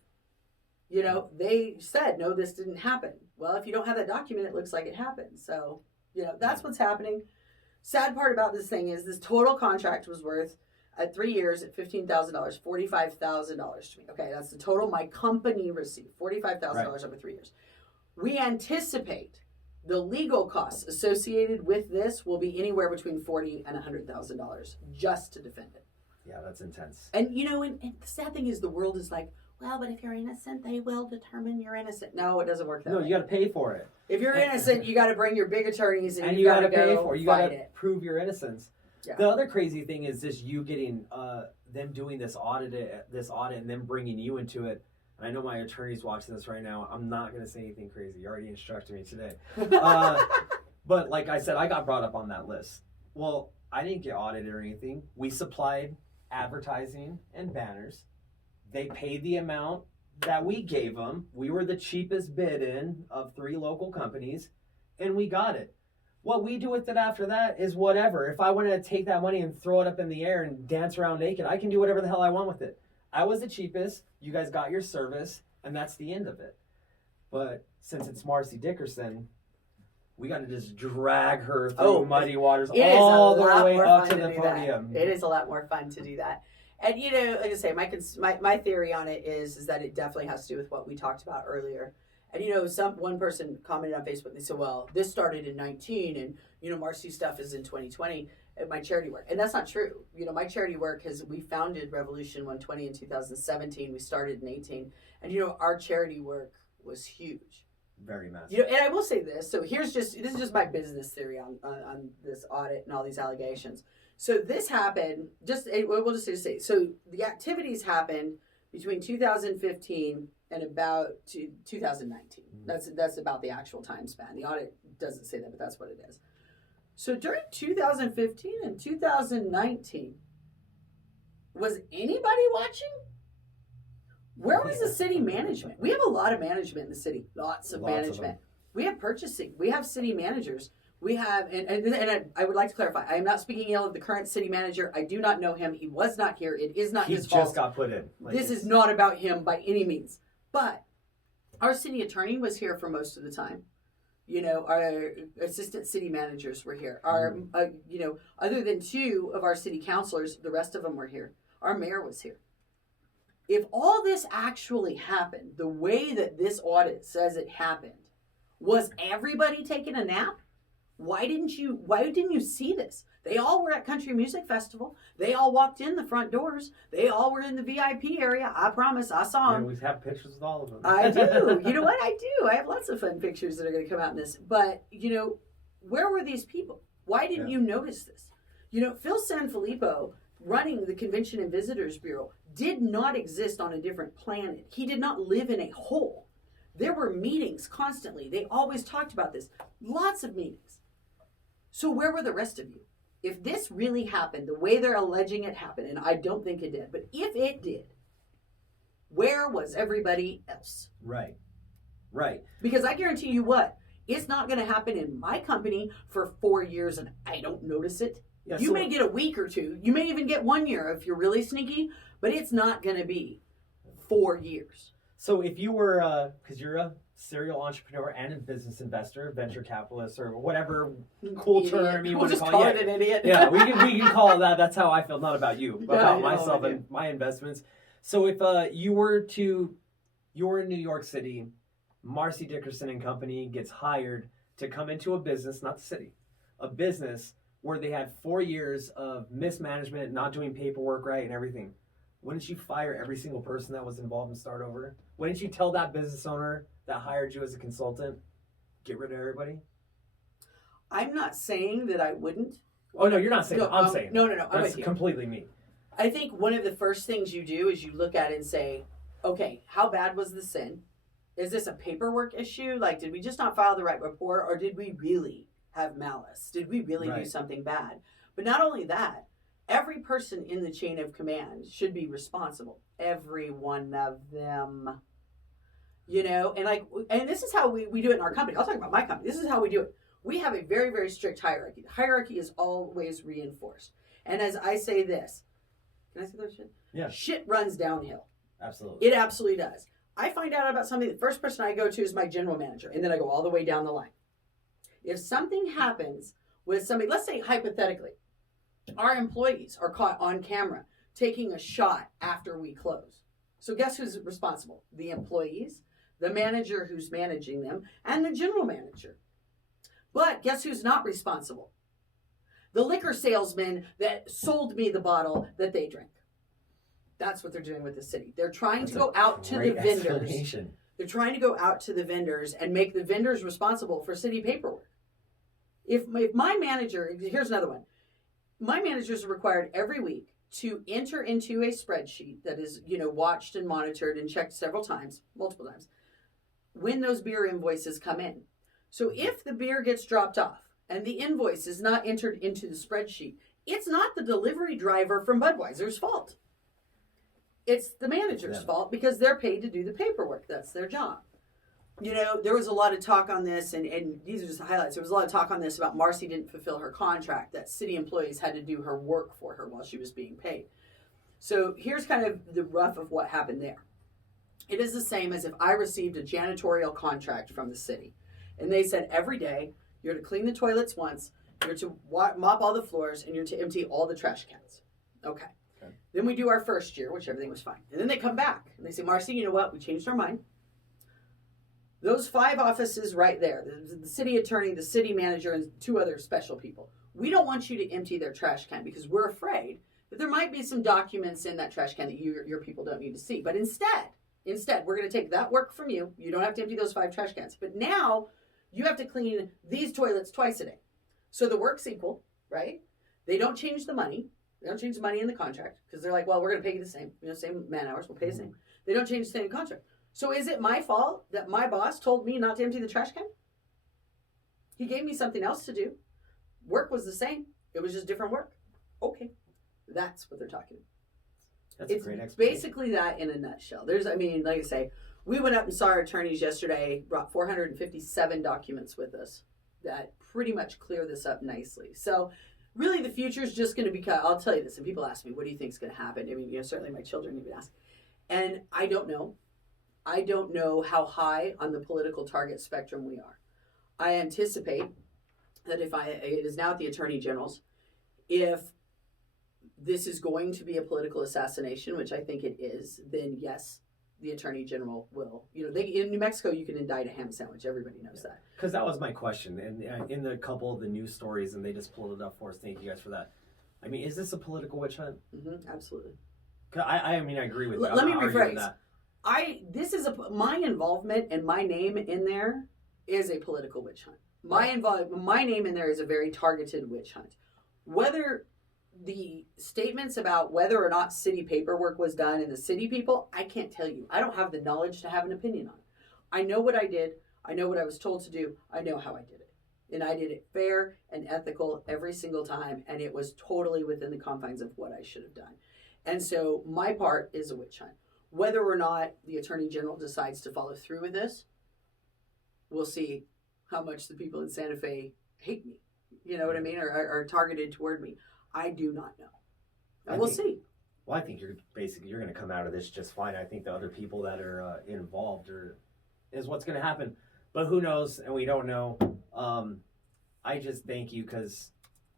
They said, no, this didn't happen. Well, if you don't have that document, it looks like it happened. So, that's what's happening. Sad part about this thing is this total contract was worth, at 3 years, at $15,000, $45,000 to me. Okay, that's the total my company received, $45,000 over 3 years. We anticipate the legal costs associated with this will be anywhere between $40,000 and $100,000 just to defend it. Yeah, that's intense. And, and the sad thing is the world is like, well, but if you're innocent, they will determine you're innocent. No, it doesn't work that way. No, you got to pay for it. If you're innocent, you got to bring your big attorneys and you got to pay for it. You got to it. prove your innocence. Yeah. The other crazy thing is just you getting them doing this audit and then bringing you into it. And I know my attorney's watching this right now. I'm not going to say anything crazy. You already instructed me today. But like I said, I got brought up on that list. Well, I didn't get audited or anything. We supplied advertising and banners. They paid the amount that we gave them. We were the cheapest bid in of 3 local companies, and we got it. What we do with it after that is whatever. If I want to take that money and throw it up in the air and dance around naked, I can do whatever the hell I want with it. I was the cheapest. You guys got your service, and that's the end of it. But since it's Marci Dickerson, we got to just drag her through muddy waters all the way up to the podium. It is a lot more fun to do that. And, like I say, my theory on it is that it definitely has to do with what we talked about earlier. And, one person commented on Facebook, they said, well, this started in 19 and, Marci's stuff is in 2020 at my charity work. And that's not true. My charity work we founded Revolution 120 in 2017. We started in 18. And, our charity work was huge. Very massive. And I will say this. So this is just my business theory on this audit and all these allegations. So this happened, we'll just say, so the activities happened between 2015 and about 2019. That's about the actual time span. The audit doesn't say that, but that's what it is. So during 2015 and 2019, was anybody watching? Where was the city management? We have a lot of management in the city. Lots of management. We have purchasing. We have city managers. We have, and I would like to clarify, I am not speaking ill of the current city manager. I do not know him. He was not here. It is not his fault. He just got put in. This is not about him by any means. But Our city attorney was here for most of the time. Our assistant city managers were here. Our, other than 2 of our city councilors, the rest of them were here. Our mayor was here. If all this actually happened the way that this audit says it happened, was everybody taking a nap? Why didn't you see this? They all were at Country Music Festival. They all walked in the front doors. They all were in the VIP area. I promise, I saw them. We have pictures with all of them. I do. You know what? I do. I have lots of fun pictures that are going to come out in this. But, where were these people? Why didn't you notice this? Phil Sanfilippo, running the Convention and Visitors Bureau, did not exist on a different planet. He did not live in a hole. There were meetings constantly. They always talked about this. Lots of meetings. So where were the rest of you? If this really happened the way they're alleging it happened, and I don't think it did, but if it did, where was everybody else? Right. Because I guarantee you what, it's not going to happen in my company for 4 years and I don't notice it. Yeah, you may get a week or 2. You may even get 1 year if you're really sneaky, but it's not going to be 4 years. So if you were, because you're a serial entrepreneur and a business investor, venture capitalist, or whatever cool idiot. term you We'll want to just call it an idiot. Yeah, we can call it that. That's how I feel, not about you, but about No, myself and my investments. So if you're in New York City, Marci Dickerson and company gets hired to come into a business, not the city, a business where they had 4 years of mismanagement, not doing paperwork right and everything. Wouldn't you fire every single person that was involved and start over? Wouldn't you tell that business owner that hired you as a consultant, get rid of everybody? I'm not saying that I wouldn't. Oh, no, you're not saying that. I'm saying No. I'm That's with you. completely me. I think one of the first things you do is you look at it and say, okay, how bad was the sin? Is this a paperwork issue? Like, did we just not file the right report, or did we really have malice? Did we really do something bad? But not only that, every person in the chain of command should be responsible. Every one of them. And this is how we do it in our company. I'll talk about my company. This is how we do it. We have a very, very strict hierarchy. The hierarchy is always reinforced. And as I say this, can I say that shit? Yeah. Shit runs downhill. Absolutely. It absolutely does. I find out about something, the first person I go to is my general manager, and then I go all the way down the line. If something happens with somebody, let's say hypothetically, our employees are caught on camera taking a shot after we close. So guess who's responsible? The employees, the manager who's managing them, and the general manager. But guess who's not responsible? The liquor salesman that sold me the bottle that they drank. That's what they're doing with the city. They're trying to go out to the vendors. They're trying to go out to the vendors and make the vendors responsible for city paperwork. If my manager, here's another one. My managers are required every week to enter into a spreadsheet that is, watched and monitored and checked several times, multiple times, when those beer invoices come in. So if the beer gets dropped off and the invoice is not entered into the spreadsheet, it's not the delivery driver from Budweiser's fault. It's the manager's fault because they're paid to do the paperwork. That's their job. There was a lot of talk on this, and these are just the highlights. There was a lot of talk on this about Marci didn't fulfill her contract, that city employees had to do her work for her while she was being paid. So here's kind of the rough of what happened there. It is the same as if I received a janitorial contract from the city, and they said every day you're to clean the toilets once, you're to mop all the floors, and you're to empty all the trash cans. Okay. Then we do our first year, which everything was fine. And then they come back and they say, Marci, you know what? We changed our mind. Those 5 offices right there, the city attorney, the city manager, and 2 other special people, we don't want you to empty their trash can because we're afraid that there might be some documents in that trash can that your people don't need to see. But instead, we're going to take that work from you. You don't have to empty those 5 trash cans. But now you have to clean these toilets twice a day. So the work's equal, right? They don't change the money. They don't change the money in the contract because they're like, well, we're going to pay you the same. Same man hours, we'll pay the same. They don't change the same contract. So is it my fault that my boss told me not to empty the trash can? He gave me something else to do. Work was the same. It was just different work. Okay. That's what they're talking about. That's a great explanation. It's basically that in a nutshell. Like I say, we went up and saw our attorneys yesterday, brought 457 documents with us that pretty much clear this up nicely. So really the future is just going to be, I'll tell you this, and people ask me, what do you think is going to happen? Certainly my children even ask. And I don't know. I don't know how high on the political target spectrum we are. I anticipate that it is now at the Attorney General's, if this is going to be a political assassination, which I think it is, then yes, the Attorney General will. In New Mexico, you can indict a ham sandwich. Everybody knows that. Because that was my question. And in the couple of the news stories, and they just pulled it up for us. Thank you guys for that. I mean, is this a political witch hunt? Mm-hmm, absolutely. I mean, I agree with you. Let me rephrase. My involvement and my name in there is a political witch hunt. My name in there is a very targeted witch hunt. Whether the statements about whether or not city paperwork was done and the city people, I can't tell you. I don't have the knowledge to have an opinion on it. I know what I did. I know what I was told to do. I know how I did it. And I did it fair and ethical every single time. And it was totally within the confines of what I should have done. And so my part is a witch hunt. Whether or not the Attorney General decides to follow through with this, we'll see how much the people in Santa Fe hate me. You know what I mean? Or are targeted toward me. I do not know. And we'll see. Well, I think you're going to come out of this just fine. I think the other people that are involved is what's going to happen. But who knows? And we don't know. I just thank you because,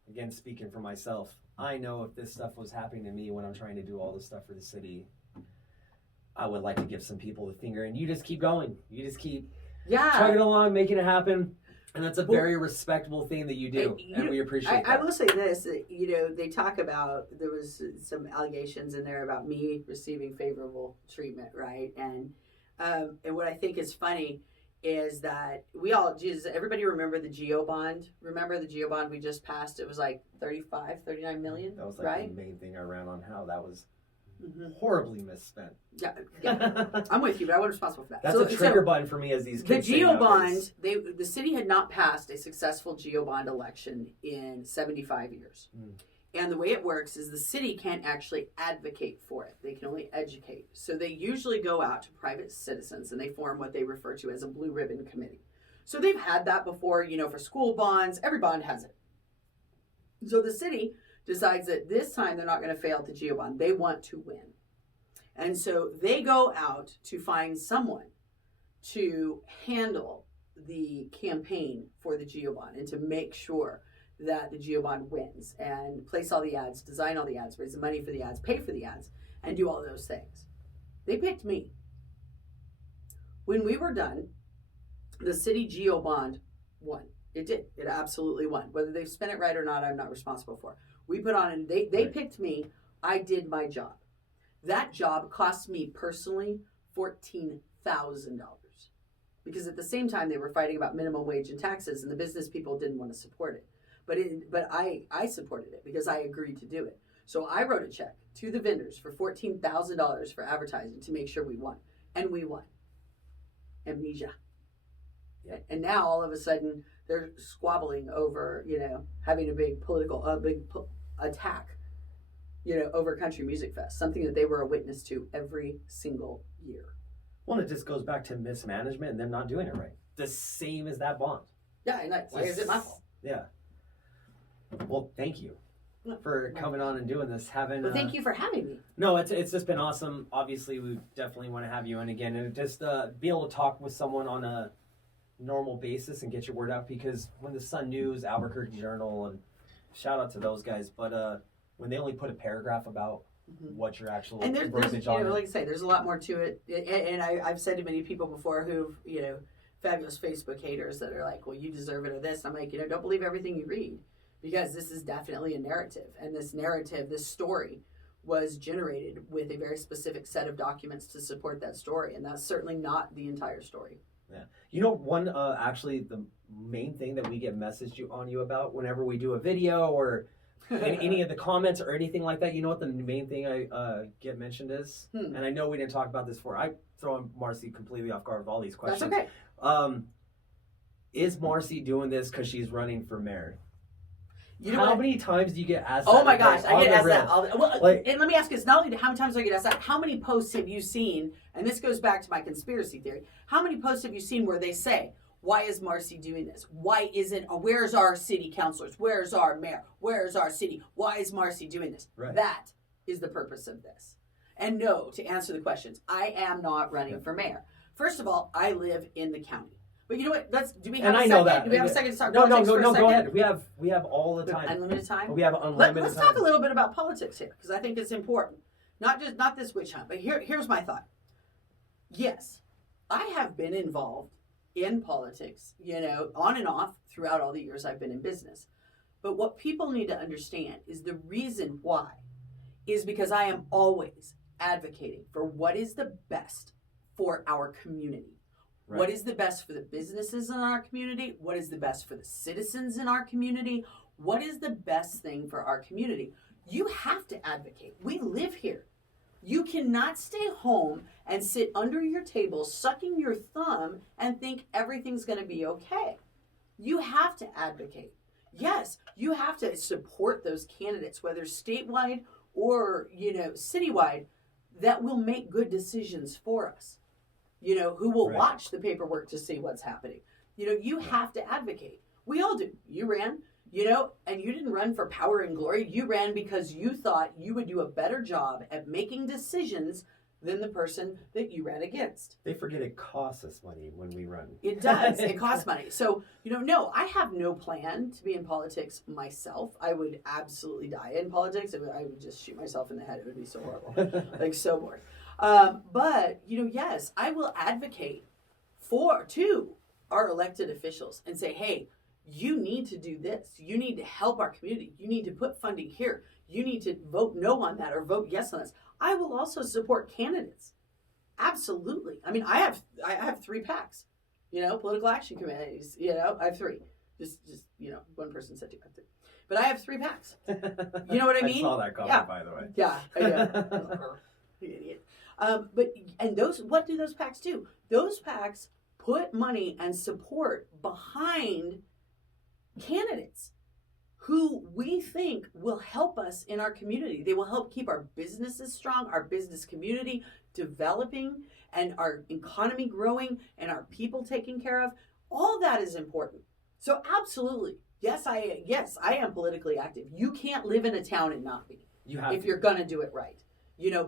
again, speaking for myself, I know if this stuff was happening to me when I'm trying to do all this stuff for the city, I would like to give some people the finger. And you just keep going. You just keep chugging along, making it happen. And that's a very respectable thing that you do, and we appreciate that. I will say this, they talk about, there was some allegations in there about me receiving favorable treatment, right? And what I think is funny is that everybody remember the GEO bond? Remember the GEO bond we just passed? It was like 39 million, that was like right? the main thing I ran on how that was horribly misspent. Yeah, I'm with you, but I wasn't responsible for that. That's a trigger button for me as these kids. The GEO bond, the city had not passed a successful GEO bond election in 75 years. And the way it works is the city can't actually advocate for it. They can only educate. So they usually go out to private citizens and they form what they refer to as a blue ribbon committee. So they've had that before, for school bonds. Every bond has it. So the city decides that this time they're not going to fail at the GEO bond. They want to win. And so they go out to find someone to handle the campaign for the GEO bond and to make sure that the GEO bond wins and place all the ads, design all the ads, raise the money for the ads, pay for the ads, and do all those things. They picked me. When we were done, the city GEO bond won. It did. It absolutely won. Whether they've spent it right or not, I'm not responsible for. We put on, and they picked me. I did my job. That job cost me personally $14,000 because at the same time they were fighting about minimum wage and taxes, and the business people didn't want to support it. But I supported it because I agreed to do it. So I wrote a check to the vendors for $14,000 for advertising to make sure we won, and we won. Amnesia. Yeah. And now all of a sudden they're squabbling over having a big attack. Over Country Music Fest, something that they were a witness to every single year. Well, it just goes back to mismanagement and them not doing it right. The same as that bond. Yeah, and why is it my fault? Yeah. Well, thank you for coming on and doing this. Thank you for having me. No, it's just been awesome. Obviously, we definitely want to have you in again and just be able to talk with someone on a normal basis and get your word out, because when the Sun News, Albuquerque Journal, and shout out to those guys, but when they only put a paragraph about what your actual verbiage on like I say, there's a lot more to it. And I've said to many people before who've, fabulous Facebook haters that are like, well, you deserve it or this. I'm like, don't believe everything you read, because this is definitely a narrative. And this narrative, this story was generated with a very specific set of documents to support that story. And that's certainly not the entire story. Yeah. One, actually, the main thing that we get messaged on you about whenever we do a video or in any of the comments or anything like that, what the main thing I get mentioned is? And I know we didn't talk about this before. I throw Marci completely off guard with all these questions. That's okay. Is Marci doing this because she's running for mayor? How many times do you get asked that? Oh my gosh, I get asked that. And let me ask you this, not only how many times do I get asked that, how many posts have you seen, and this goes back to my conspiracy theory, how many posts have you seen where they say, why is Marci doing this? Where's our city councilors? Where's our mayor? Where's our city? Why is Marci doing this? Right. That is the purpose of this. And no, to answer the questions, I am not running for mayor. First of all, I live in the county. But you know what? Do we have And a I second? know that. Do we have a second to talk No, politics for a second? go ahead. We have all the time. Unlimited time? We have unlimited Let's time. talk a little bit about politics here, because I think it's important. Not this witch hunt, but here's my thought. Yes, I have been involved in politics, on and off throughout all the years I've been in business. But what people need to understand is the reason why is because I am always advocating for what is the best for our community. Right. What is the best for the businesses in our community? What is the best for the citizens in our community? What is the best thing for our community? You have to advocate. We live here. You cannot stay home and sit under your table sucking your thumb and think everything's going to be okay. You have to advocate. Yes, you have to support those candidates, whether statewide or, citywide, that will make good decisions for us. Who will watch the paperwork to see what's happening. You have to advocate. We all do. You ran, and you didn't run for power and glory. You ran because you thought you would do a better job at making decisions than the person that you ran against. They forget it costs us money when we run. It does. It costs money. So, no, I have no plan to be in politics myself. I would absolutely die in politics. I would just shoot myself in the head. It would be so horrible. So bored. But, yes, I will advocate to our elected officials and say, hey, you need to do this. You need to help our community. You need to put funding here. You need to vote no on that or vote yes on this. I will also support candidates. Absolutely. I mean, I have 3 PACs, political action committees, I have 3. Just one person said 2, I have 3. But I have 3 PACs. You know what I mean? I saw that comment, by the way. Yeah. Idiot. What do those PACs do? Those PACs put money and support behind candidates who we think will help us in our community. They will help keep our businesses strong, our business community developing, and our economy growing, and our people taken care of. All that is important. So absolutely, yes, I am politically active. You can't live in a town and not be. You're going to do it right.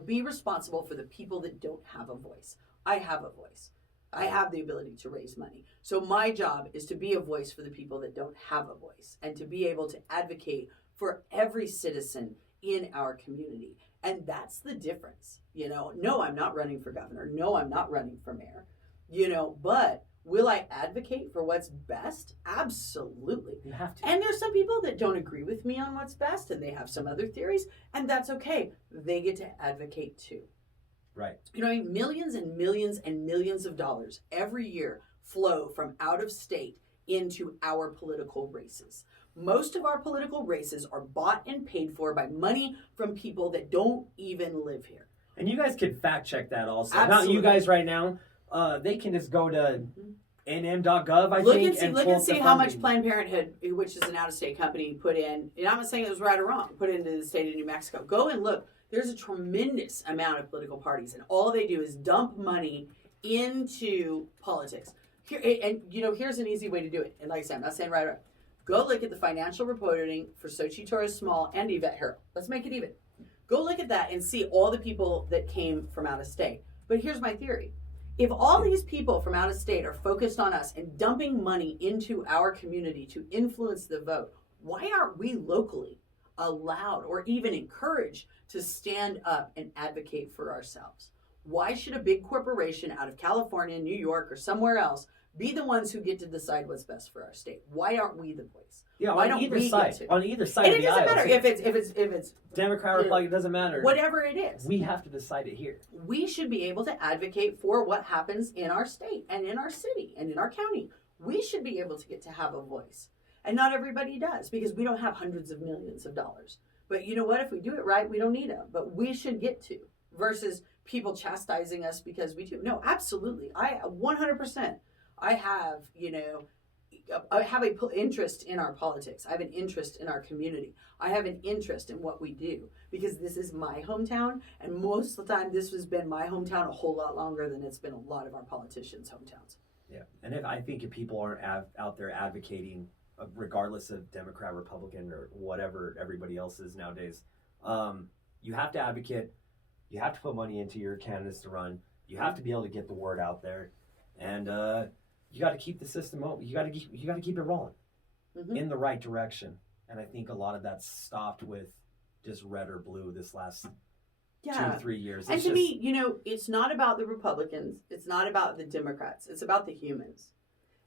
Be responsible for the people that don't have a voice. I have a voice. I have the ability to raise money. So my job is to be a voice for the people that don't have a voice and to be able to advocate for every citizen in our community. And that's the difference. No, I'm not running for governor. No, I'm not running for mayor. But will I advocate for what's best? Absolutely. You have to. And there's some people that don't agree with me on what's best, and they have some other theories, and that's okay. They get to advocate too. Right. Millions and millions and millions of dollars every year flow from out of state into our political races. Most of our political races are bought and paid for by money from people that don't even live here. And you guys can fact check that also. Absolutely. Not you guys right now. They can just go to nm.gov, Look and see how much Planned Parenthood, which is an out-of-state company, put in. And I'm not saying it was right or wrong. Put into the state of New Mexico. Go and look. There's a tremendous amount of political parties, and all they do is dump money into politics. Here's an easy way to do it. And like I said, I'm not saying right or wrong. Go look at the financial reporting for Xochitl Torres Small and Yvette Harrell. Let's make it even. Go look at that and see all the people that came from out of state. But here's my theory. If all these people from out of state are focused on us and dumping money into our community to influence the vote, why aren't we locally allowed or even encouraged to stand up and advocate for ourselves? Why should a big corporation out of California, New York, or somewhere else be the ones who get to decide what's best for our state? Why aren't we the voice? Yeah, Why on don't either we side. get to? On either side And of it the doesn't aisle. matter if it's Democrat, Republican, it doesn't matter. Whatever it is. We have to decide it here. We should be able to advocate for what happens in our state and in our city and in our county. We should be able to get to have a voice. And not everybody does, because we don't have hundreds of millions of dollars. But you know what? If we do it right, we don't need them. But we should get to, versus people chastising us because we do. No, absolutely. 100%. I have an interest in our politics. I have an interest in our community. I have an interest in what we do, because this is my hometown, and most of the time this has been my hometown a whole lot longer than it's been a lot of our politicians' hometowns. Yeah, and I think if people aren't out there advocating, regardless of Democrat, Republican, or whatever everybody else is nowadays, you have to advocate. You have to put money into your candidates to run. You have to be able to get the word out there. and you got to keep the system open. You got to keep it rolling in the right direction. And I think a lot of that's stopped with just red or blue this last 2 to 3 years. And to me, it's not about the Republicans. It's not about the Democrats. It's about the humans.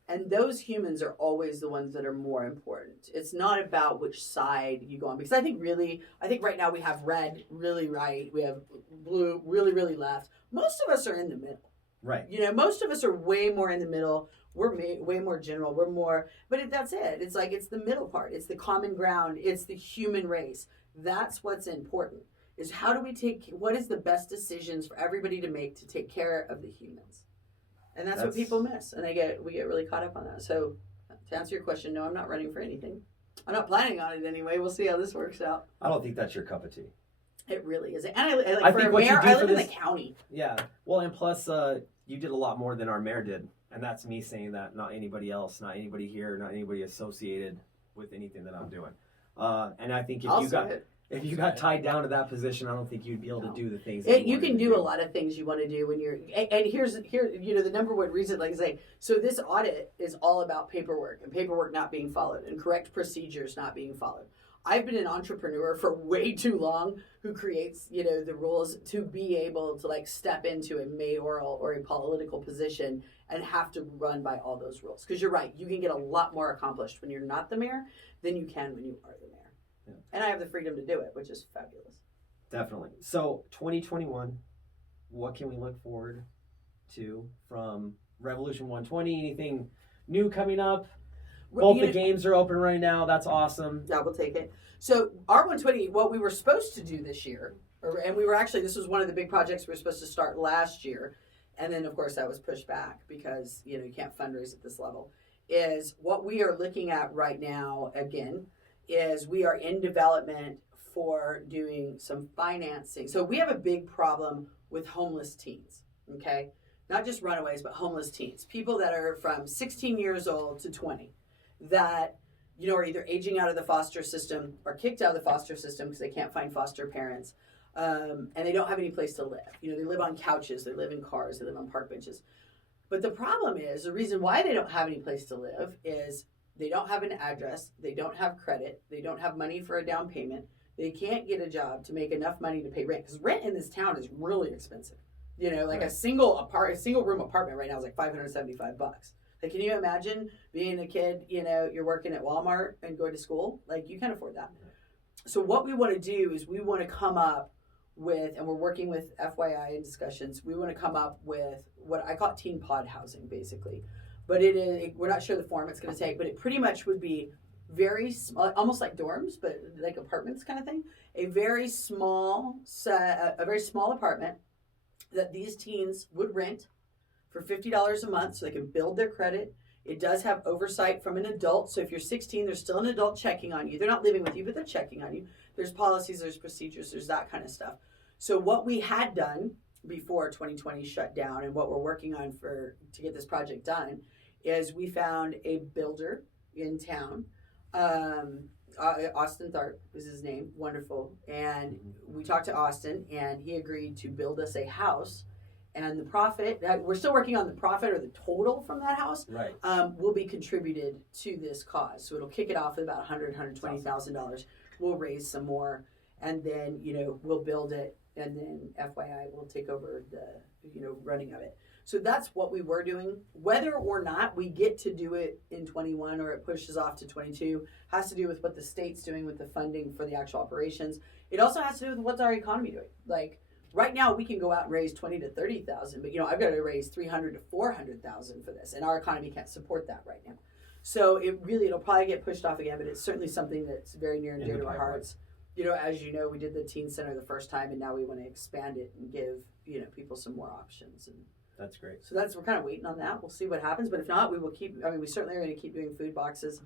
And those humans are always the ones that are more important. It's not about which side you go on. Because I think right now we have red really right. We have blue really, really left. Most of us are in the middle. Right. Most of us are way more in the middle. We're way more general. We're more, but that's it. It's like, it's the middle part. It's the common ground. It's the human race. That's what's important, is how do we what is the best decisions for everybody to make to take care of the humans? And that's what people miss. And we get really caught up on that. So to answer your question, no, I'm not running for anything. I'm not planning on it anyway. We'll see how this works out. I don't think that's your cup of tea. It really isn't. And I for a mayor, I live in the county. Yeah. Well, and plus, you did a lot more than our mayor did. And that's me saying that, not anybody else, not anybody here, not anybody associated with anything that I'm doing. And I think if you got tied down to that position, I don't think you'd be able to do the things. You can do a lot of things you want to do when you're. And here's the number one reason, like I say. So this audit is all about paperwork and paperwork not being followed and correct procedures not being followed. I've been an entrepreneur for way too long who creates, the rules to be able to step into a mayoral or a political position and have to run by all those rules. Because you're right, you can get a lot more accomplished when you're not the mayor than you can when you are the mayor. Yeah. And I have the freedom to do it, which is fabulous. Definitely. So 2021, what can we look forward to from Revolution 120? Anything new coming up? Both the games are open right now. That's awesome. Yeah, we'll take it. So R120, what we were supposed to do this year, and this was one of the big projects we were supposed to start last year, and then of course that was pushed back because you can't fundraise at this level, is what we are looking at right now again is we are in development for doing some financing. So we have a big problem with homeless teens, okay? Not just runaways, but homeless teens. People that are from 16 years old to 20 that, are either aging out of the foster system or kicked out of the foster system because they can't find foster parents. And they don't have any place to live. They live on couches, they live in cars, they live on park benches. But the problem is, the reason why they don't have any place to live is they don't have an address, they don't have credit, they don't have money for a down payment, they can't get a job to make enough money to pay rent. Because rent in this town is really expensive. Right. A single room apartment right now is like $575. Like, can you imagine being a kid, you're working at Walmart and going to school? Like, you can't afford that. So what we want to do is we want to come up with, and we're working with FYI in discussions, we want to come up with what I call teen pod housing, basically. But we're not sure the form it's going to take, but it pretty much would be very small, almost like dorms, but like apartments kind of thing. A very small apartment that these teens would rent for $50 a month so they can build their credit. It does have oversight from an adult. So if you're 16, there's still an adult checking on you. They're not living with you, but they're checking on you. There's policies, there's procedures, there's that kind of stuff. So what we had done before 2020 shut down and what we're working on to get this project done is we found a builder in town. Austin Tharp is his name. Wonderful. And we talked to Austin and he agreed to build us a house. And the profit, we're still working on the profit or the total from that house, right. Will be contributed to this cause. So it'll kick it off at about $120,000. We'll raise some more, and then, we'll build it, and then FYI will take over the, running of it. So that's what we were doing. Whether or not we get to do it in 21 or it pushes off to 22 has to do with what the state's doing with the funding for the actual operations. It also has to do with what's our economy doing. Like, right now, we can go out and raise $20,000 to $30,000, but I've got to raise $300,000 to $400,000 for this, and our economy can't support that right now. So it'll probably get pushed off again, but it's certainly something that's very near and dear to our hearts. As you know, we did the teen center the first time, and now we want to expand it and give people some more options. And that's great. So we're kind of waiting on that. We'll see what happens, but if not, we will keep. We certainly are going to keep doing food boxes.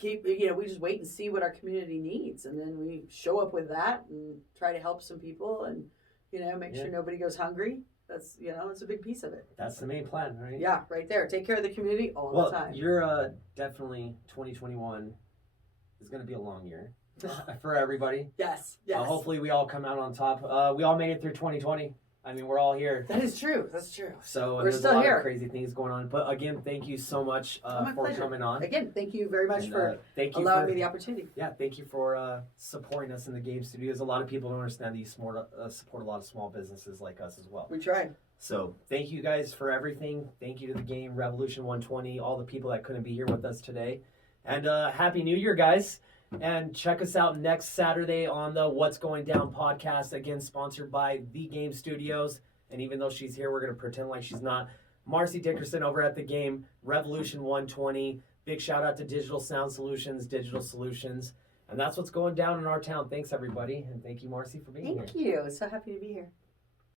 We just wait and see what our community needs, and then we show up with that and try to help some people and. Make sure nobody goes hungry. That's, it's a big piece of it. That's the main plan, right? Yeah, right there. Take care of the community all the time. You're definitely 2021 is going to be a long year for everybody. Yes. Hopefully we all come out on top. We all made it through 2020. I mean, we're all here. That is true. That's true. So We're there's still a lot here. of crazy things going on. But again, thank you so much My for pleasure. coming on. Again, thank you very much And, for thank you allowing for, me the opportunity. Yeah, thank you for supporting us in the game studios. A lot of people don't understand that you support a lot of small businesses like us as well. We tried. So thank you guys for everything. Thank you to the game, Revolution 120, all the people that couldn't be here with us today. And Happy New Year, guys. And check us out next Saturday on the What's Going Down podcast, again, sponsored by The Game Studios. And even though she's here, we're going to pretend like she's not. Marci Dickerson over at the game, Revolution 120. Big shout out to Digital Sound Solutions, Digital Solutions. And that's what's going down in our town. Thanks, everybody. And thank you, Marci, for being here. Thank you. So happy to be here.